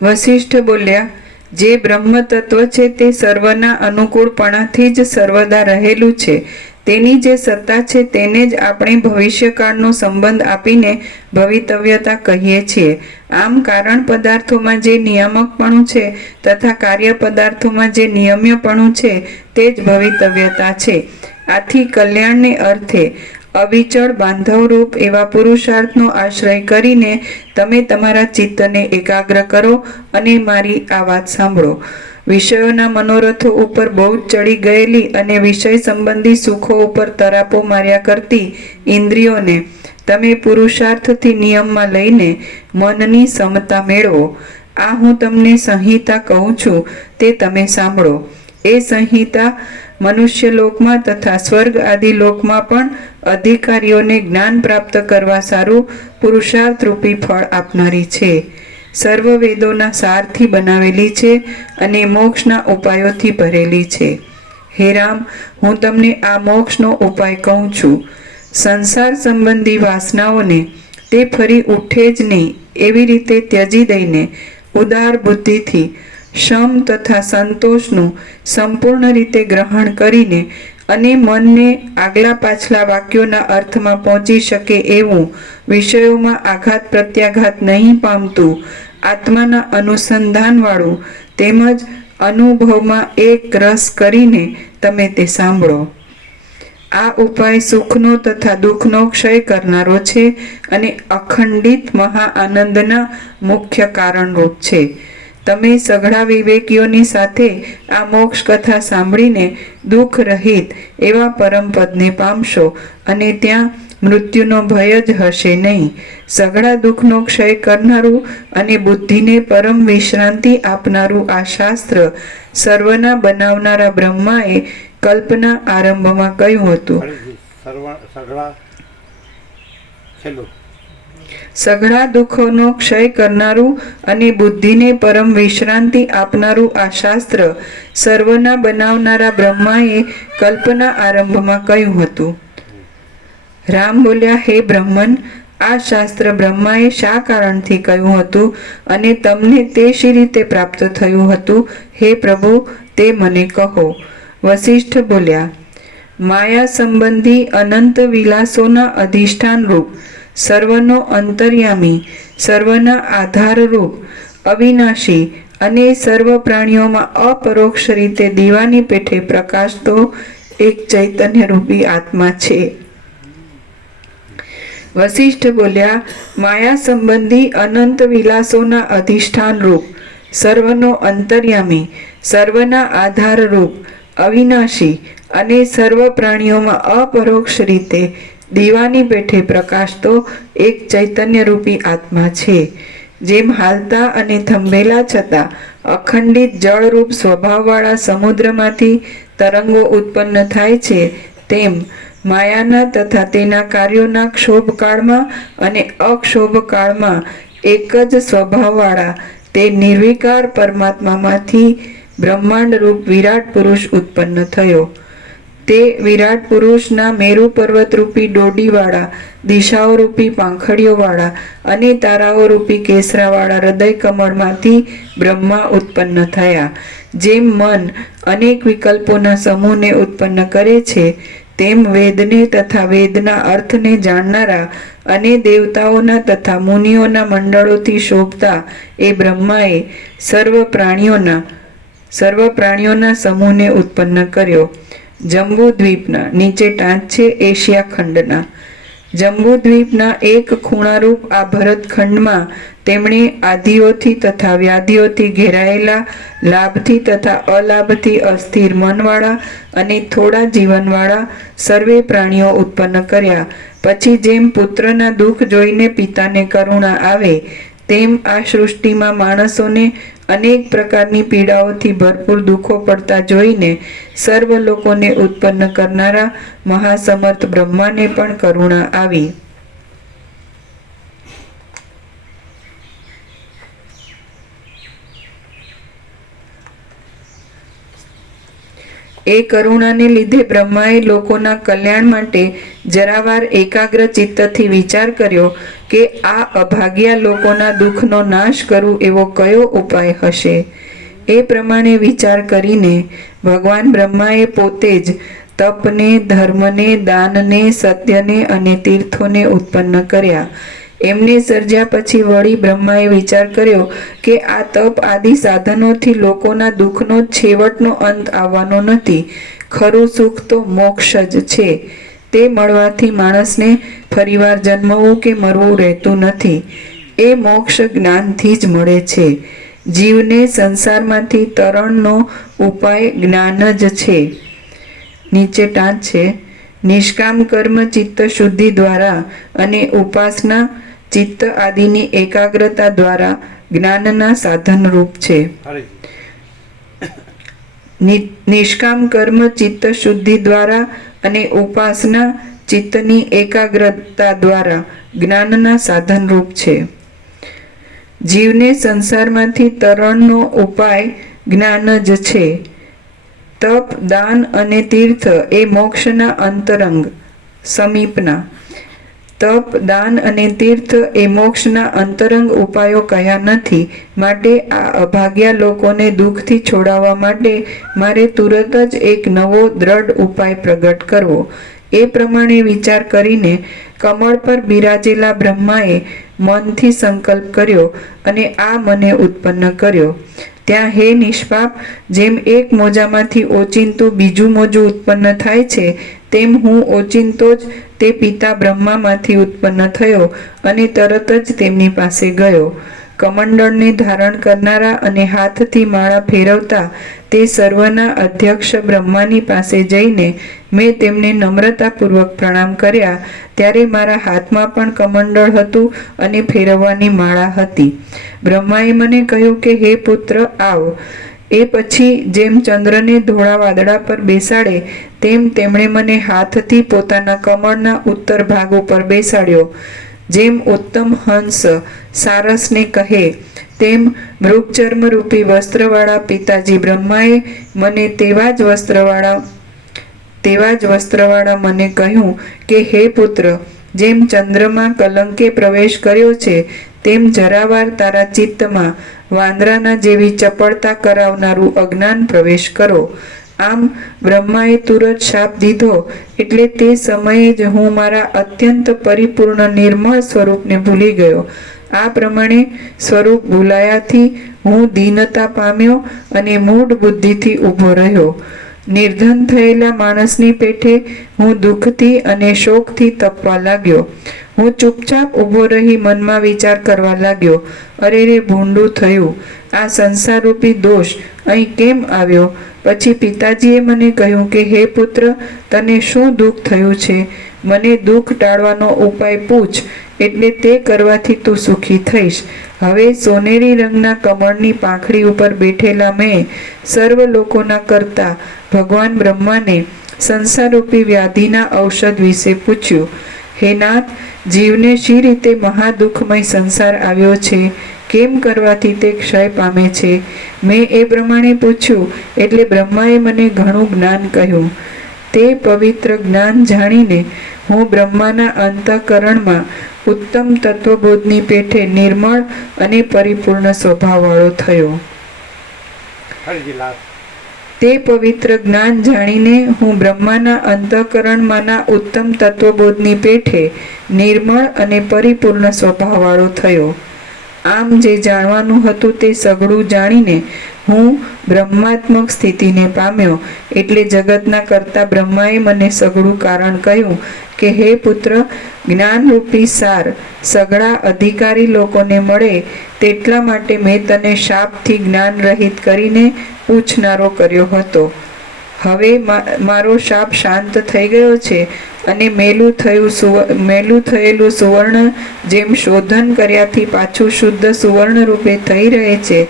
વશિષ્ઠ બોલ્યા, જે બ્રહ્મ તત્વ છે તે સર્વના અનુકૂળપણાથી જ સર્વદા રહેલું છે, તેની જે સત્તા છે તેને જ આપણે ભવિષ્યકાળનો સંબંધ આપીને ભવિતવ્યતા કહીએ છીએ. આમ કારણ પદાર્થોમાં જે નિયામકપણું છે તથા કાર્ય પદાર્થોમાં જે નિયમ્યપણું છે તે જ ભવિતવ્યતા છે. આથી કલ્યાણને અર્થે અવિચળ બાંધવરૂપ એવા પુરુષાર્થનો આશ્રય કરીને તમે તમારા ચિત્તને એકાગ્ર કરો અને મારી આ વાત સાંભળો. વિષયોના મનોરથો ઉપર બહુ જ ચડી ગયેલી અને વિષય સંબંધી સુખો ઉપર તરાપો માર્યા કરતી ઇન્દ્રિયોને તમે પુરુષાર્થથી નિયમમાં લઈને મનની સમતા મેળવો. આ હું તમને સંહિતા કહું છું તે તમે સાંભળો. એ સંહિતા મનુષ્ય લોકમાં તથા સ્વર્ગ આદિ લોકમાં પણ અધિકારીઓને જ્ઞાન પ્રાપ્ત કરવા સારું પુરુષાર્થ રૂપી ફળ આપનારી છે. સર્વ વેદોના સારથી બનાવેલી છે અને મોક્ષના ઉપાયોથી ભરેલી છે. હે રામ, હું તમને આ મોક્ષનો ઉપાય કહું છું. સંસાર સંબંધી વાસનાઓને તે ફરી ઉઠે જ નહીં એવી રીતે ત્યજી દઈને ઉદાર બુદ્ધિથી શમ તથા સંતોષનું સંપૂર્ણ રીતે ગ્રહણ કરીને અને મનને આગલા પાછલા વાક્યોના અર્થમાં પહોંચી શકે એવું વિષયોમાં આઘાત પ્રત્યાઘાત નહીં પામતું આત્માના અનુસંધાનવાળું તેમજ અનુભવમાં એક રસ કરીને તમે તે સાંભળો. આ ઉપાય સુખનો તથા દુઃખનો ક્ષય કરનારો છે અને અખંડિત મહા આનંદના મુખ્ય કારણરૂપ છે. તમે સઘળા વિવેકીઓની સાથે આ મોક્ષ કથા સાંભળીને દુઃખ રહિત એવા પરમપદને પામશો અને ત્યાં મૃત્યુનો ભય જ હશે નહીં. સઘળા દુઃખનો ક્ષય કરનારું અને બુદ્ધિને પરમ વિશ્રાંતિ આપનારું આ શાસ્ત્ર સર્વના બનાવનારા બ્રહ્માએ કલ્પના આરંભમાં કહ્યું હતું. સઘળા દુઃખોનો ક્ષય કરનારું અને બુદ્ધિને પરમ વિશ્રાંતિ આપનારું આ શાસ્ત્ર સર્વના બનાવનારા બ્રહ્માએ કલ્પના આરંભમાં કહ્યું હતું. રામ બોલ્યા, હે બ્રહ્મન, આ શાસ્ત્ર બ્રહ્માએ શા કારણથી કહ્યું હતું અને તમને તે શી રીતે પ્રાપ્ત થયું હતું? હે પ્રભુ, તે મને કહો. વશિષ્ઠ બોલ્યા, માયા સંબંધી અનંત વિલાસોના અધિષ્ઠાન રૂપ, સર્વનો અંતર્યામી, સર્વના આધારરૂપ, અવિનાશી અને સર્વ પ્રાણીઓમાં અપરોક્ષ રીતે દીવાની પેઠે પ્રકાશતો એક ચૈતન્ય રૂપી આત્મા છે. વશિષ્ઠ બોલ્યા, માયા સંબંધી અનંત વિલાસોના અધિષ્ઠાન રૂપ, સર્વનો અંતર્યામી, સર્વના આધાર રૂપ, અવિનાશી અને સર્વ પ્રાણીઓમાં અપરોક્ષ રીતે દીવાની પેઠે પ્રકાશતો એક ચૈતન્ય રૂપી આત્મા છે. જેમ હાલતા અને થંભેલા છતાં અખંડિત જળરૂપ સ્વભાવવાળા સમુદ્રમાંથી તરંગો ઉત્પન્ન થાય છે, તેમ માયાના તથા તેના કાર્યોના ક્ષોભકાળમાં અને અક્ષોભકાળમાં એક જ સ્વભાવવાળા તે નિર્વિકાર પરમાત્મામાંથી બ્રહ્માંડ રૂપ વિરાટ પુરુષ ઉત્પન્ન થયો. તે વિરાટ પુરુષના મેરુ પર્વત રૂપી ડોડીવાળા, દિશાઓ રૂપી પાંખડીઓવાળા અને તારાઓ રૂપી કેસરાવાળા હૃદય કમળમાંથી બ્રહ્મા ઉત્પન્ન થયા. જેમ મન અનેક વિકલ્પોના સમૂહને ઉત્પન્ન કરે છે, તેમ વેદને તથા વેદના અર્થને જાણનારા અને દેવતાઓના તથા મુનિઓના મંડળોથી શોભતા એ બ્રહ્માએ સર્વ પ્રાણીઓના સમૂહને ઉત્પન્ન કર્યો. જંબુદ્વીપના નીચે ટાંચ છે એશિયા ખંડના. જંબુદ્વીપના એક ખૂણારૂપ આ ભરતખંડમાં તેમણે આધિઓથી તથા વ્યાધિઓથી ઘેરાયેલા, લાભથી તથા અલાભથી અસ્થિર મનવાળા અને થોડા જીવનવાળા સર્વે પ્રાણીઓ ઉત્પન્ન કર્યા. પછી જેમ પુત્રના દુઃખ જોઈને પિતાને કરુણા આવે, તેમ આ સૃષ્ટિમાં માણસોને અનેક પ્રકારની પીડાઓથી ભરપૂર દુઃખો પડતા જોઈને સર્વ લોકોને ઉત્પન્ન કરનારા મહાસમર્થ બ્રહ્માને પણ કરુણા આવી. એ કરુણાને લીધે બ્રહ્માએ લોકોના કલ્યાણ માટે જરાવાર એકાગ્ર ચિત્તથી વિચાર કર્યો કે આ અભાગ્યા લોકોના દુઃખનો નાશ કરું એવો કયો ઉપાય હશે. એ પ્રમાણે વિચાર કરીને ભગવાન બ્રહ્માએ પોતે જ તપને, ધર્મને, દાનને, સત્યને અને તીર્થોને ઉત્પન્ન કર્યા. એમને સર્જ્યા પછી વળી બ્રહ્માએ વિચાર કર્યો કે આ તપ આદિ સાધનોથી લોકોના દુઃખનો છેવટનો અંત આવવાનો નથી. ખરું સુખ તો મોક્ષ જ છે. તે મળવાથી માણસને ફરીવાર જન્મવું કે મરવું રહેતું નથી. એ મોક્ષ જ્ઞાનથી જ મળે છે. જીવને સંસારમાંથી તરણનો ઉપાય જ્ઞાન જ છે. નીચે ટાંચ છે. નિષ્કામ કર્મ ચિત્ત શુદ્ધિ દ્વારા અને ઉપાસના ચિત્ત આદિની એકાગ્રતા દ્વારા જ્ઞાનના સાધનરૂપ છે. નિષ્કામ કર્મ ચિત્ત શુદ્ધિ દ્વારા અને ઉપાસના ચિત્તની એકાગ્રતા દ્વારા જ્ઞાનના સાધનરૂપ છે. જીવને સંસારમાંથી તરણનો ઉપાય જ્ઞાન જ છે. તપ, દાન અને તીર્થ એ મોક્ષના અંતરંગ સમીપના. તપ, દાન અને તીર્થ એ મોક્ષના અંતરંગ ઉપાયો કહ્યા નથી. માટે આ અભાગ્યા લોકોને દુઃખથી છોડાવવા માટે મારે તુરત જ એક નવો દ્રઢ ઉપાય પ્રગટ કરવો. એ પ્રમાણે વિચાર કરીને કમળ પર બિરાજેલા બ્રહ્માએ મનથી સંકલ્પ કર્યો અને આ મને ઉત્પન્ન કર્યો. ત્યાં હે નિષ્પાપ, જેમ એક મોજામાંથી ઓચિંતું બીજું મોજું ઉત્પન્ન થાય છે, તેમ હું ઓચિંતો જ તે પિતા બ્રહ્મામાંથી ઉત્પન્ન થયો અને તરત જ તેમની પાસે ગયો. કમંડળને ધારણ કરનારા અને હાથથી માળા ફેરવતા તે સર્વના અધ્યક્ષ બ્રહ્માની પાસે જઈને મેં તેમને નમ્રતાપૂર્વક પ્રણામ કર્યા. ત્યારે મારા હાથમાં પણ કમંડળ હતું અને ફેરવવાની માળા હતી. બ્રહ્માએ મને કહ્યું કે હે પુત્ર, આવ. એ પછી જેમ ચંદ્રને ધોળા વાદળા પર બેસાડે તેમ તેમણે મને હાથથી પોતાના કમળના ઉત્તર ભાગ ઉપર બેસાડ્યો. જેમ ઉત્તમ હંસ સારસને કહે તેમ મૃગચર્મરૂપી વસ્ત્રવાળા પિતાજી બ્રહ્માએ મને તેવા જ વસ્ત્રવાળા મને કહ્યું કે હે પુત્ર, જેમ ચંદ્રમાં કલંકે પ્રવેશ કર્યો છે તેમ જરાવાર તારા ચિત્તમાં વાંદરાના જેવી ચપળતા કરાવનારું અજ્ઞાન પ્રવેશ કરો. આમ બ્રહ્માએ તુરત શાપ દીધો. એટલે તે સમયે જ હું મારા અત્યંત પરિપૂર્ણ નિર્મળ સ્વરૂપને ભૂલી ગયો. આ પ્રમાણે સ્વરૂપ ભૂલાયાથી હું દીનતા પામ્યો અને મૂઢ બુદ્ધિથી ઊભો રહ્યો. નિર્ધન થયેલા માણસની પેઠે હું દુઃખથી અને શોકથી તપવા લાગ્યો. હું ચૂપચાપ ઊભો રહી મનમાં વિચાર કરવા લાગ્યો, અરે રે, ભૂંડું થયું. આ સંસારરૂપી દોષ અહીં કેમ આવ્યો? પછી પિતાજીએ મને કહ્યું કે હે પુત્ર, તને શું દુઃખ થયું છે? મને દુઃખ ટાળવાનો ઉપાય પૂછ, એટલે તે કરવાથી તું સુખી થઈશ. હવે સોનેરી રંગના કમળની પાંખડી ઉપર બેઠેલા મેં સર્વ લોકોના કરતા ભગવાન બ્રહ્માને સંસારરૂપી વ્યાધિના ઔષધ વિશે પૂછ્યું. હે નાથ, જીવને શી રીતે મહાદુઃખમય સંસાર આવ્યો છે? કેમ કરવાથી તે ક્ષય પામે છે? મેં એ પ્રમાણે પૂછ્યું એટલે બ્રહ્માએ મને ઘણું જ્ઞાન કહ્યું. તે પવિત્ર જ્ઞાન જાણીને હું બ્રહ્માના અંતઃકરણમાં ઉત્તમ તત્વબોધની પેઠે નિર્મળ અને પરિપૂર્ણ સ્વભાવવાળો થયો. તે પવિત્ર જ્ઞાન જાણીને હું બ્રહ્માના અંતઃકરણમાંના ઉત્તમ તત્વબોધની પેઠે નિર્મળ અને પરિપૂર્ણ સ્વભાવવાળો થયો. આમ જે જાણવાનું હતું તે સઘળું જાણીને હું બ્રહ્માત્મક સ્થિતિને પામ્યો. એટલે જગતના કરતા બ્રહ્માએ મને સઘળું કારણ કહ્યું કે હે પુત્ર, જ્ઞાનરૂપી સાર સઘળા અધિકારી લોકોને મળે તેટલા માટે મેં તને શાપથી જ્ઞાન રહિત કરીને પૂછનારો કર્યો હતો. હવે મારો શાપ શાંત થઈ ગયો છે અને મેલું થયેલું સુવર્ણ જેમ શોધન કર્યાથી પાછું શુદ્ધ સુવર્ણ રૂપે થઈ રહે છે,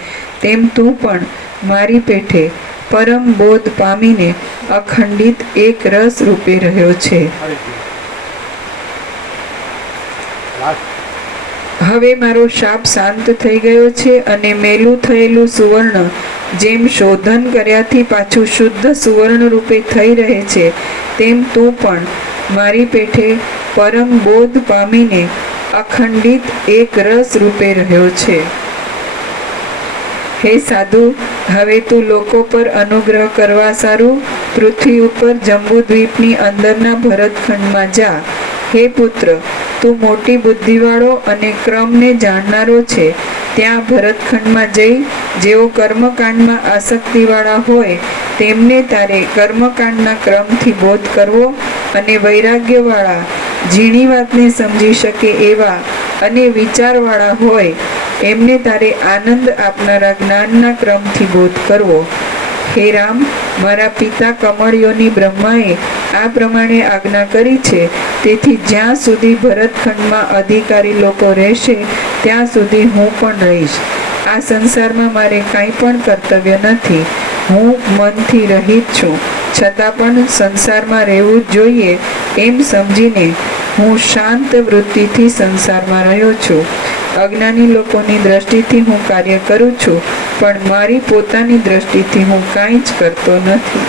તેમ તું પણ મારી પેઠે પરમ બોધ પામીને અખંડિત એક રસ રૂપે રહ્યો છે. હવે મારો શાપ શાંત થઈ ગયો છે અને મેલું થયેલું સુવર્ણ જેમ શોધન કર્યાથી પાછું શુદ્ધ સુવર્ણ રૂપે થઈ રહે છે, તેમ તું પણ મારી પેઠે પરમ બોધ પામીને અખંડિત એક રસ રૂપે રહ્યો છે. હે સાધુ, હવે તું લોકો પર અનુગ્રહ કરવા સારું પૃથ્વી ઉપર જંબુદ્વીપની અંદરના ભરતખંડમાં જા. હે પુત્ર, તું મોટી બુદ્ધિવાળો અને ક્રમને જાણનારો છે. ત્યાં ભરતખંડમાં જઈ જેઓ કર્મકાંડમાં આસક્તિવાળા હોય તેમને તારે કર્મકાંડના ક્રમથી બોધ કરવો અને વૈરાગ્યવાળા, ઝીણી વાતને સમજી શકે એવા અને વિચારવાળા હોય એમને તારે આનંદ આપનારા જ્ઞાનના ક્રમથી બોધ કરવો. હે રામ, મારા પિતા કમળયોની બ્રહ્માએ આ પ્રમાણે આજ્ઞા કરી છે. તેથી જ્યાં સુધી ભરતખંડમાં અધિકારી લોકો રહેશે ત્યાં સુધી હું પણ રહીશ. આ સંસારમાં મારે કાંઈ પણ કર્તવ્ય નથી. હું મનથી રહિત છું, છતાં પણ સંસારમાં રહેવું જ જોઈએ એમ સમજીને હું શાંત વૃત્તિથી સંસારમાં રહ્યો છું. અજ્ઞાની લોકોની દ્રષ્ટિથી હું કાર્ય કરું છું, પણ મારી પોતાની દ્રષ્ટિથી હું કાંઈ જ કરતો નથી.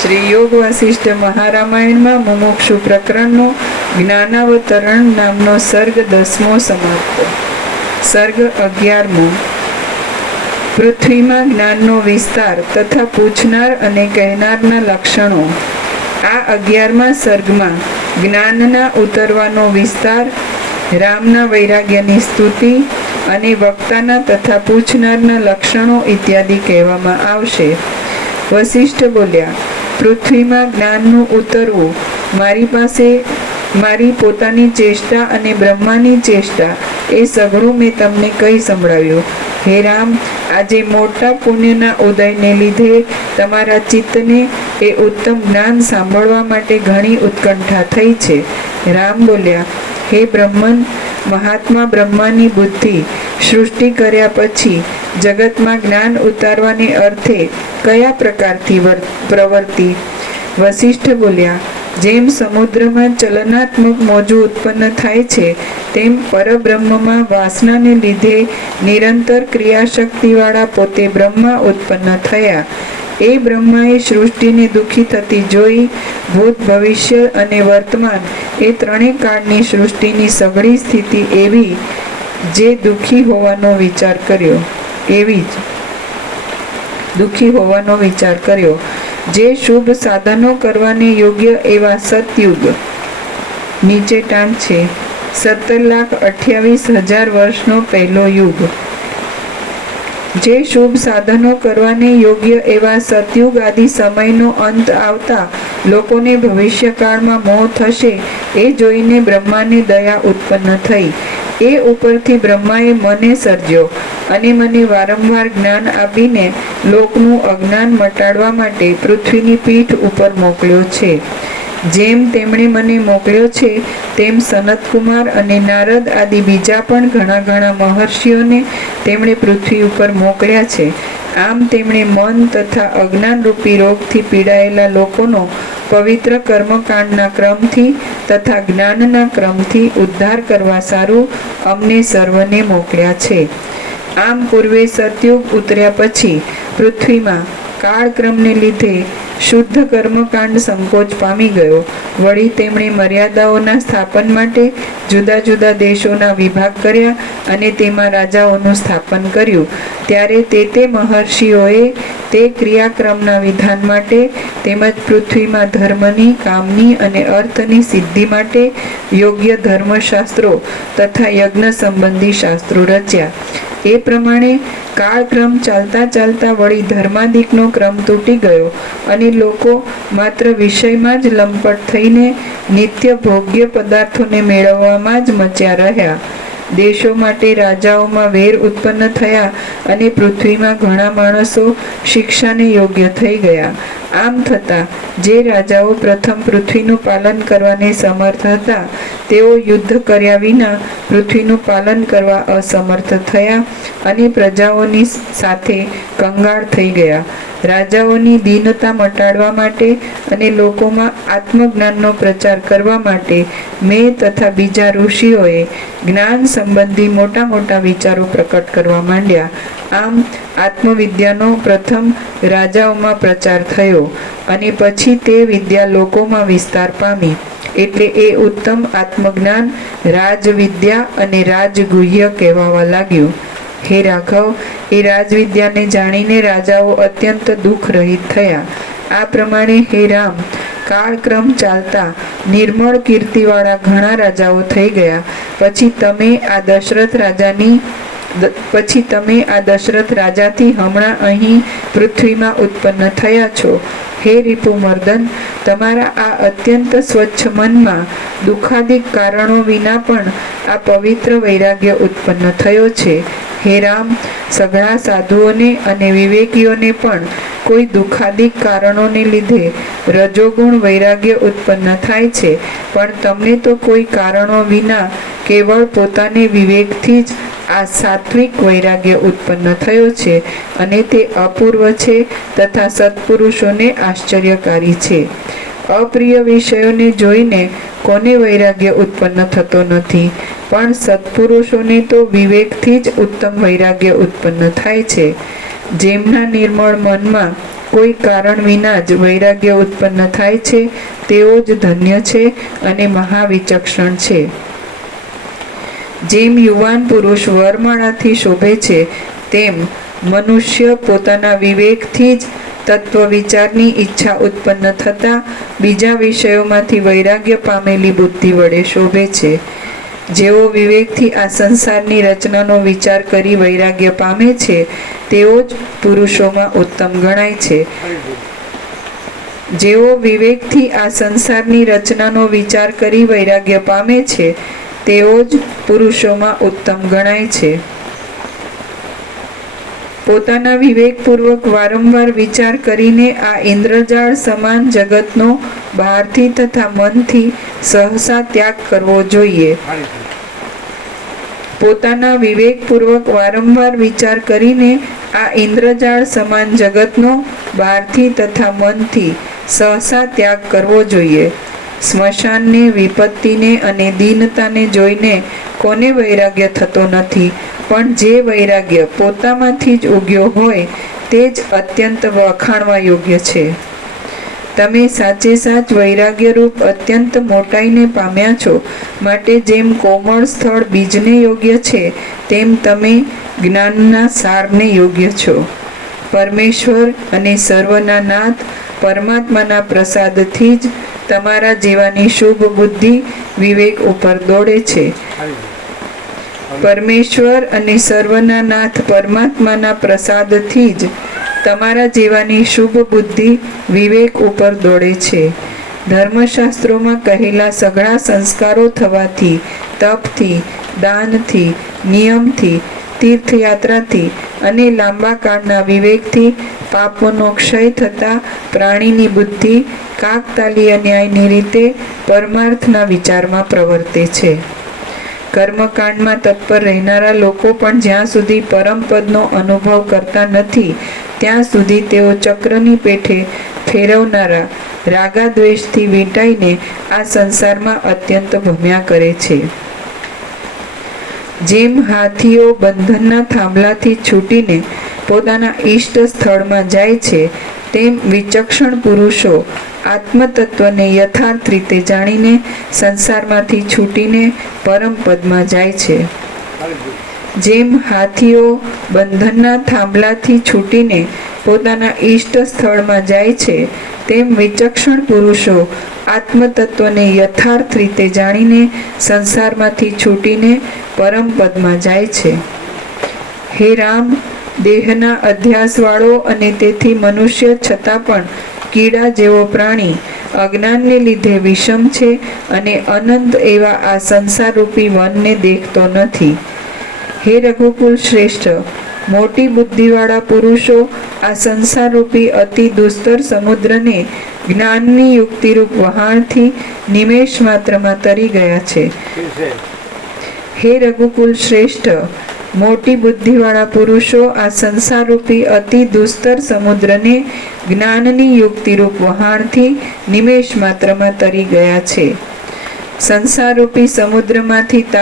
શ્રી યોગ વાસિષ્ઠ મહારામાયણમાં મુમુક્ષુ પ્રકરણનો જ્ઞાનાવતરણ નામનો સર્ગ 10મો સમાપ્ત. સર્ગ 11મો. પૃથ્વીમાં જ્ઞાનનો વિસ્તાર તથા પૂછનાર અને કહેનારના લક્ષણો. આ 11મા સર્ગમાં જ્ઞાનના ઉતરવાનો વિસ્તાર, રામના વૈરાગ્યની સ્તુતિ અને વક્તાના તથા પૂછનારના લક્ષણો ઇત્યાદિ કહેવામાં આવશે. વસિષ્ઠ બોલ્યા, પૃથ્વીમાં જ્ઞાનનું ઉતરવું મારી પાસે મારી પોતાની ચેષ્ટા અને બ્રહ્માની ચેષ્ટા એ સઘળું મેં તમને કહી સંભળાવ્યું. હે રામ, આજે મોટા પુણ્યના ઉદયને લીધે તમારા ચિત્તને એ ઉત્તમ જ્ઞાન સાંભળવા માટે ઘણી ઉત્કંઠા થઈ છે. રામ બોલ્યા, હે બ્રહ્મન, મહાત્મા બ્રહ્માની બુદ્ધિ સૃષ્ટિ કર્યા પછી જગતમાં જ્ઞાન ઉતારવાને અર્થે કયા પ્રકારથી પ્રવર્તી? વસિષ્ઠ બોલ્યા, જેમ સમુદ્રમાં ચલનાત્મક મોજું ઉત્પન્ન થાય છે તેમ પરબ્રહ્મમાં વાસનાને લીધે નિરંતર ક્રિયાશક્તિવાળા પોતે બ્રહ્મા ઉત્પન્ન થયા. એ બ્રહ્માએ સૃષ્ટિને દુઃખી થતી જોઈ ભૂત, ભવિષ્ય અને વર્તમાન એ ત્રણેય કાળની સૃષ્ટિની સઘળી સ્થિતિ એવી જે દુઃખી હોવાનો વિચાર કર્યો. જે શુભ સાધનો કરવાને યોગ્ય એવા સતયુગ, નીચે ટાંક છે, 17,28,000 વર્ષનો પહેલો યુગ. જે શુભ સાધનો કરવાને યોગ્ય એવા સતયુગ આદિ સમયનો અંત આવતા લોકોને ભવિષ્યકાળમાં મોહ થશે એ જોઈને બ્રહ્માને દયા ઉત્પન્ન થઈ. એ ઉપરથી બ્રહ્માએ મને સર્જ્યો અને મને વારંવાર જ્ઞાન આપીને લોકનું અજ્ઞાન મટાડવા માટે પૃથ્વીની પીઠ ઉપર મોકલ્યો છે. જેમ તેમણે મને મોકલ્યો છે તેમ સનતકુમાર અને નારદ આદિ બીજા પણ ઘણા મહર્ષિઓને તેમણે પૃથ્વી ઉપર મોકલ્યા છે. આમ તેમણે મન તથા અજ્ઞાનરૂપી રોગથી પીડાયેલા લોકોનો પવિત્ર કર્મકાંડના ક્રમથી તથા જ્ઞાનના ક્રમથી ઉદ્ધાર કરવા સારું અમને સર્વને મોકલ્યા છે. આમ પૂર્વે સતયુગ ઉતર્યા પછી પૃથ્વીમાં કાળક્રમને લીધે શુદ્ધ કર્મકાંડ સંકોચ પામી ગયો. વળી તેમણે મર્યાદાઓના સ્થાપન માટે જુદા જુદા દેશોના વિભાગ કર્યા અને તેમાં રાજાઓનું સ્થાપન કર્યું. ત્યારે તે મહર્ષિઓએ તે ક્રિયાક્રમના વિધાન માટે તેમજ પૃથ્વીમાં ધર્મની, કામની અને અર્થની સિદ્ધિ માટે યોગ્ય ધર્મશાસ્ત્રો તથા યજ્ઞ સંબંધી શાસ્ત્રો રચ્યા. એ પ્રમાણે કાળક્રમ ચાલતા વળી ધર્માદિકનો ક્રમ તૂટી ગયો અને લોકો માત્ર વિષયમાં જ લંપટ થઈને નિત્ય ભોગ્ય પદાર્થોને મેળવવામાં જ મચ્યા રહ્યા. દેશો માટે રાજાઓમાં વેર ઉત્પન્ન થયા અને પૃથ્વીમાં ઘણા માણસો શિક્ષાને યોગ્ય થઈ ગયા. આમ થતાં જે રાજાઓ પ્રથમ પૃથ્વીનું પાલન કરવાને સમર્થ હતા તેઓ યુદ્ધ કર્યા વિના પૃથ્વીનું પાલન કરવા અસમર્થ થયા અને પ્રજાઓની સાથે કંગાળ થઈ ગયા. રાજાઓની દીનતા મટાડવા માટે અને લોકોમાં આત્મજ્ઞાનનો પ્રચાર કરવા માટે મેં તથા બીજા ઋષિઓએ જ્ઞાન સંબંધી મોટા વિચારો પ્રકટ કરવા માંડ્યા. આમ આત્મવિદ્યાનો પ્રથમ રાજાઓમાં પ્રચાર થયો અને પછી તે વિદ્યા લોકોમાં વિસ્તાર પામી. એટલે એ ઉત્તમ આત્મજ્ઞાન રાજવિદ્યા અને રાજગુહ્ય કહેવાવા લાગ્યું. હે રાઘવ, એ રાજવિદ્યાને જાણીને રાજાઓ અત્યંત દુઃખ રહિત થયા. આ પ્રમાણે હે રામ, કાળક્રમ ચાલતા નિર્મળ કીર્તિવાળા ઘણા રાજાઓ થઈ ગયા. પછી તમે આ દશરથ રાજાથી હમણાં અહીં પૃથ્વીમાં ઉત્પન્ન થયા છો. હે રિપુમર્દન, તમારા આ અત્યંત સ્વચ્છ મનમાં દુઃખાદિક કારણો વિના પણ આ પવિત્ર વૈરાગ્ય ઉત્પન્ન થયો છે. હે રામ, સઘળા સાધુઓને અને વિવેકીઓને પણ કોઈ દુઃખાદિક કારણોને લીધે રજોગુણ વૈરાગ્ય ઉત્પન્ન થાય છે, પણ તમને તો કોઈ કારણો વિના કેવળ પોતાને વિવેકથી જ આ સાત્વિક વૈરાગ્ય ઉત્પન્ન થયો છે, અને તે અપૂર્વ છે તથા સત્પુરુષોને આશ્ચર્યકારી છે. અપ્રિય વિષયોને જોઈને કોને વૈરાગ્ય ઉત્પન્ન થતો નથી, પણ સત્પુરુષોને તો વિવેકથી જ ઉત્તમ વૈરાગ્ય ઉત્પન્ન થાય છે. જેમના નિર્મળ મનમાં કોઈ કારણ વિના જ વૈરાગ્ય ઉત્પન્ન થાય છે, તેઓ જ ધન્ય છે અને મહાવિચક્ષણ છે. જેમ યુવાન પુરુષ વરમાળાથી શોભે છે, તેમ મનુષ્ય પોતાના વિવેકથી જ તત્વ વિચારની ઈચ્છા ઉત્પન્ન થતા બીજા વિષયોમાંથી વૈરાગ્ય પામેલી બુદ્ધિ વડે શોભે છે. જેઓ વિવેકથી આ સંસારની રચનાનો વિચાર કરી વૈરાગ્ય પામે છે, તેઓ જ પુરુષોમાં ઉત્તમ ગણાય છે. જેઓ વિવેકથી આ સંસારની રચનાનો વિચાર કરી વૈરાગ્ય પામે છે, તેઓ જ પુરુષોમાં ઉત્તમ ગણાય છે. પોતાના વિવેકપૂર્વક વારંવાર વિચાર કરીને આ ઇન્દ્રજાળ સમાન જગતનો બહારથી તથા મનથી સહસા ત્યાગ કરવો જોઈએ. પોતાના વિવેકપૂર્વક વારંવાર વિચાર કરીને આ ઇન્દ્રજાળ સમાન જગતનો બહારથી તથા મનથી સહસા ત્યાગ કરવો જોઈએ. સ્મશાનને, વિપત્તિને અને દીનતાને જોઈને કોને વૈરાગ્ય થતો નથી, પણ જે વૈરાગ્ય પોતામાંથી જ ઉગ્યો હોય તે જ અત્યંત વખાણવા યોગ્ય છે. તમે સાચે સાચ વૈરાગ્યરૂપ અત્યંત મોટાઈને પામ્યા છો, માટે જેમ કોમળ સ્થળ બીજને યોગ્ય છે, તેમ તમે જ્ઞાનના સારને યોગ્ય છો. પરમેશ્વર અને સર્વના નાથ પરમાત્માના પ્રસાદથી જ તમારા જેવાની શુભ બુદ્ધિ વિવેક ઉપર દોડે છે. પરમેશ્વર અને સર્વના નાથ પરમાત્માના પ્રસાદથી જ તમારા જેવાની શુભ બુદ્ધિ વિવેક ઉપર દોડે છે. ધર્મશાસ્ત્રોમાં કહેલા સઘળા સંસ્કારો થવાથી, તપથી, દાનથી, નિયમથી, તીર્થયાત્રાથી અને લાંબા કાળના વિવેકથી પાપોનો ક્ષય થતા પ્રાણીની બુદ્ધિ કાકતાલીય ન્યાયની રીતે પરમાર્થના વિચારમાં પ્રવર્તે છે. કર્મકાંડમાં તત્પર રહેનારા લોકો પણ જ્યાં સુધી પરમપદનો અનુભવ કરતા નથી, ત્યાં સુધી તેઓ ચક્રની પેઠે ફેરવનારા રાગાદ્વેષથી વીંટાઈને આ સંસારમાં અત્યંત ભમ્યા કરે છે. જેમ હાથીઓ બંધનના થાંભલાથી છૂટીને પોતાના ઈષ્ટ સ્થળમાં જાય છે, તેમ વિચક્ષણ પુરુષો આત્મતત્વને યથાર્થ રીતે જાણીને સંસારમાંથી છૂટીને પરમપદમાં જાય છે. જેમ હાથીઓ બંધનના થાંભલાથી છૂટીને પોતાના ઈષ્ટ સ્થળમાં જાય છે, તેમ વિચક્ષણ પુરુષો આત્મતત્વને યથાર્થ રીતે જાણીને સંસારમાંથી છૂટીને પરમપદમાં જાય છે. હે રામ, દેહના અધ્યાસવાળો અને તેથી મનુષ્ય છતાં પણ કીડા જેવો પ્રાણી અજ્ઞાનને લીધે વિષમ છે અને અનંત એવા આ સંસારરૂપી વનને દેખતો નથી. હે રઘુકુલ શ્રેષ્ઠ, મોટી બુદ્ધિવાળા પુરુષો આ સંસારરૂપી અતિ દુસ્તર સમુદ્રને જ્ઞાનની યુક્તિરૂપ વહાણથી નિમેષ માત્રમાં તરી ગયા છે. હે રઘુકુલ શ્રેષ્ઠ, મોટી બુદ્ધિવાળા પુરુષો આ સંસારરૂપી અતિ દુસ્તર સમુદ્રને જ્ઞાનની યુક્તિરૂપ વહાણથી નિમેષ માત્રમાં તરી ગયા છે. સંસારરૂપી સમુદ્રમાંથી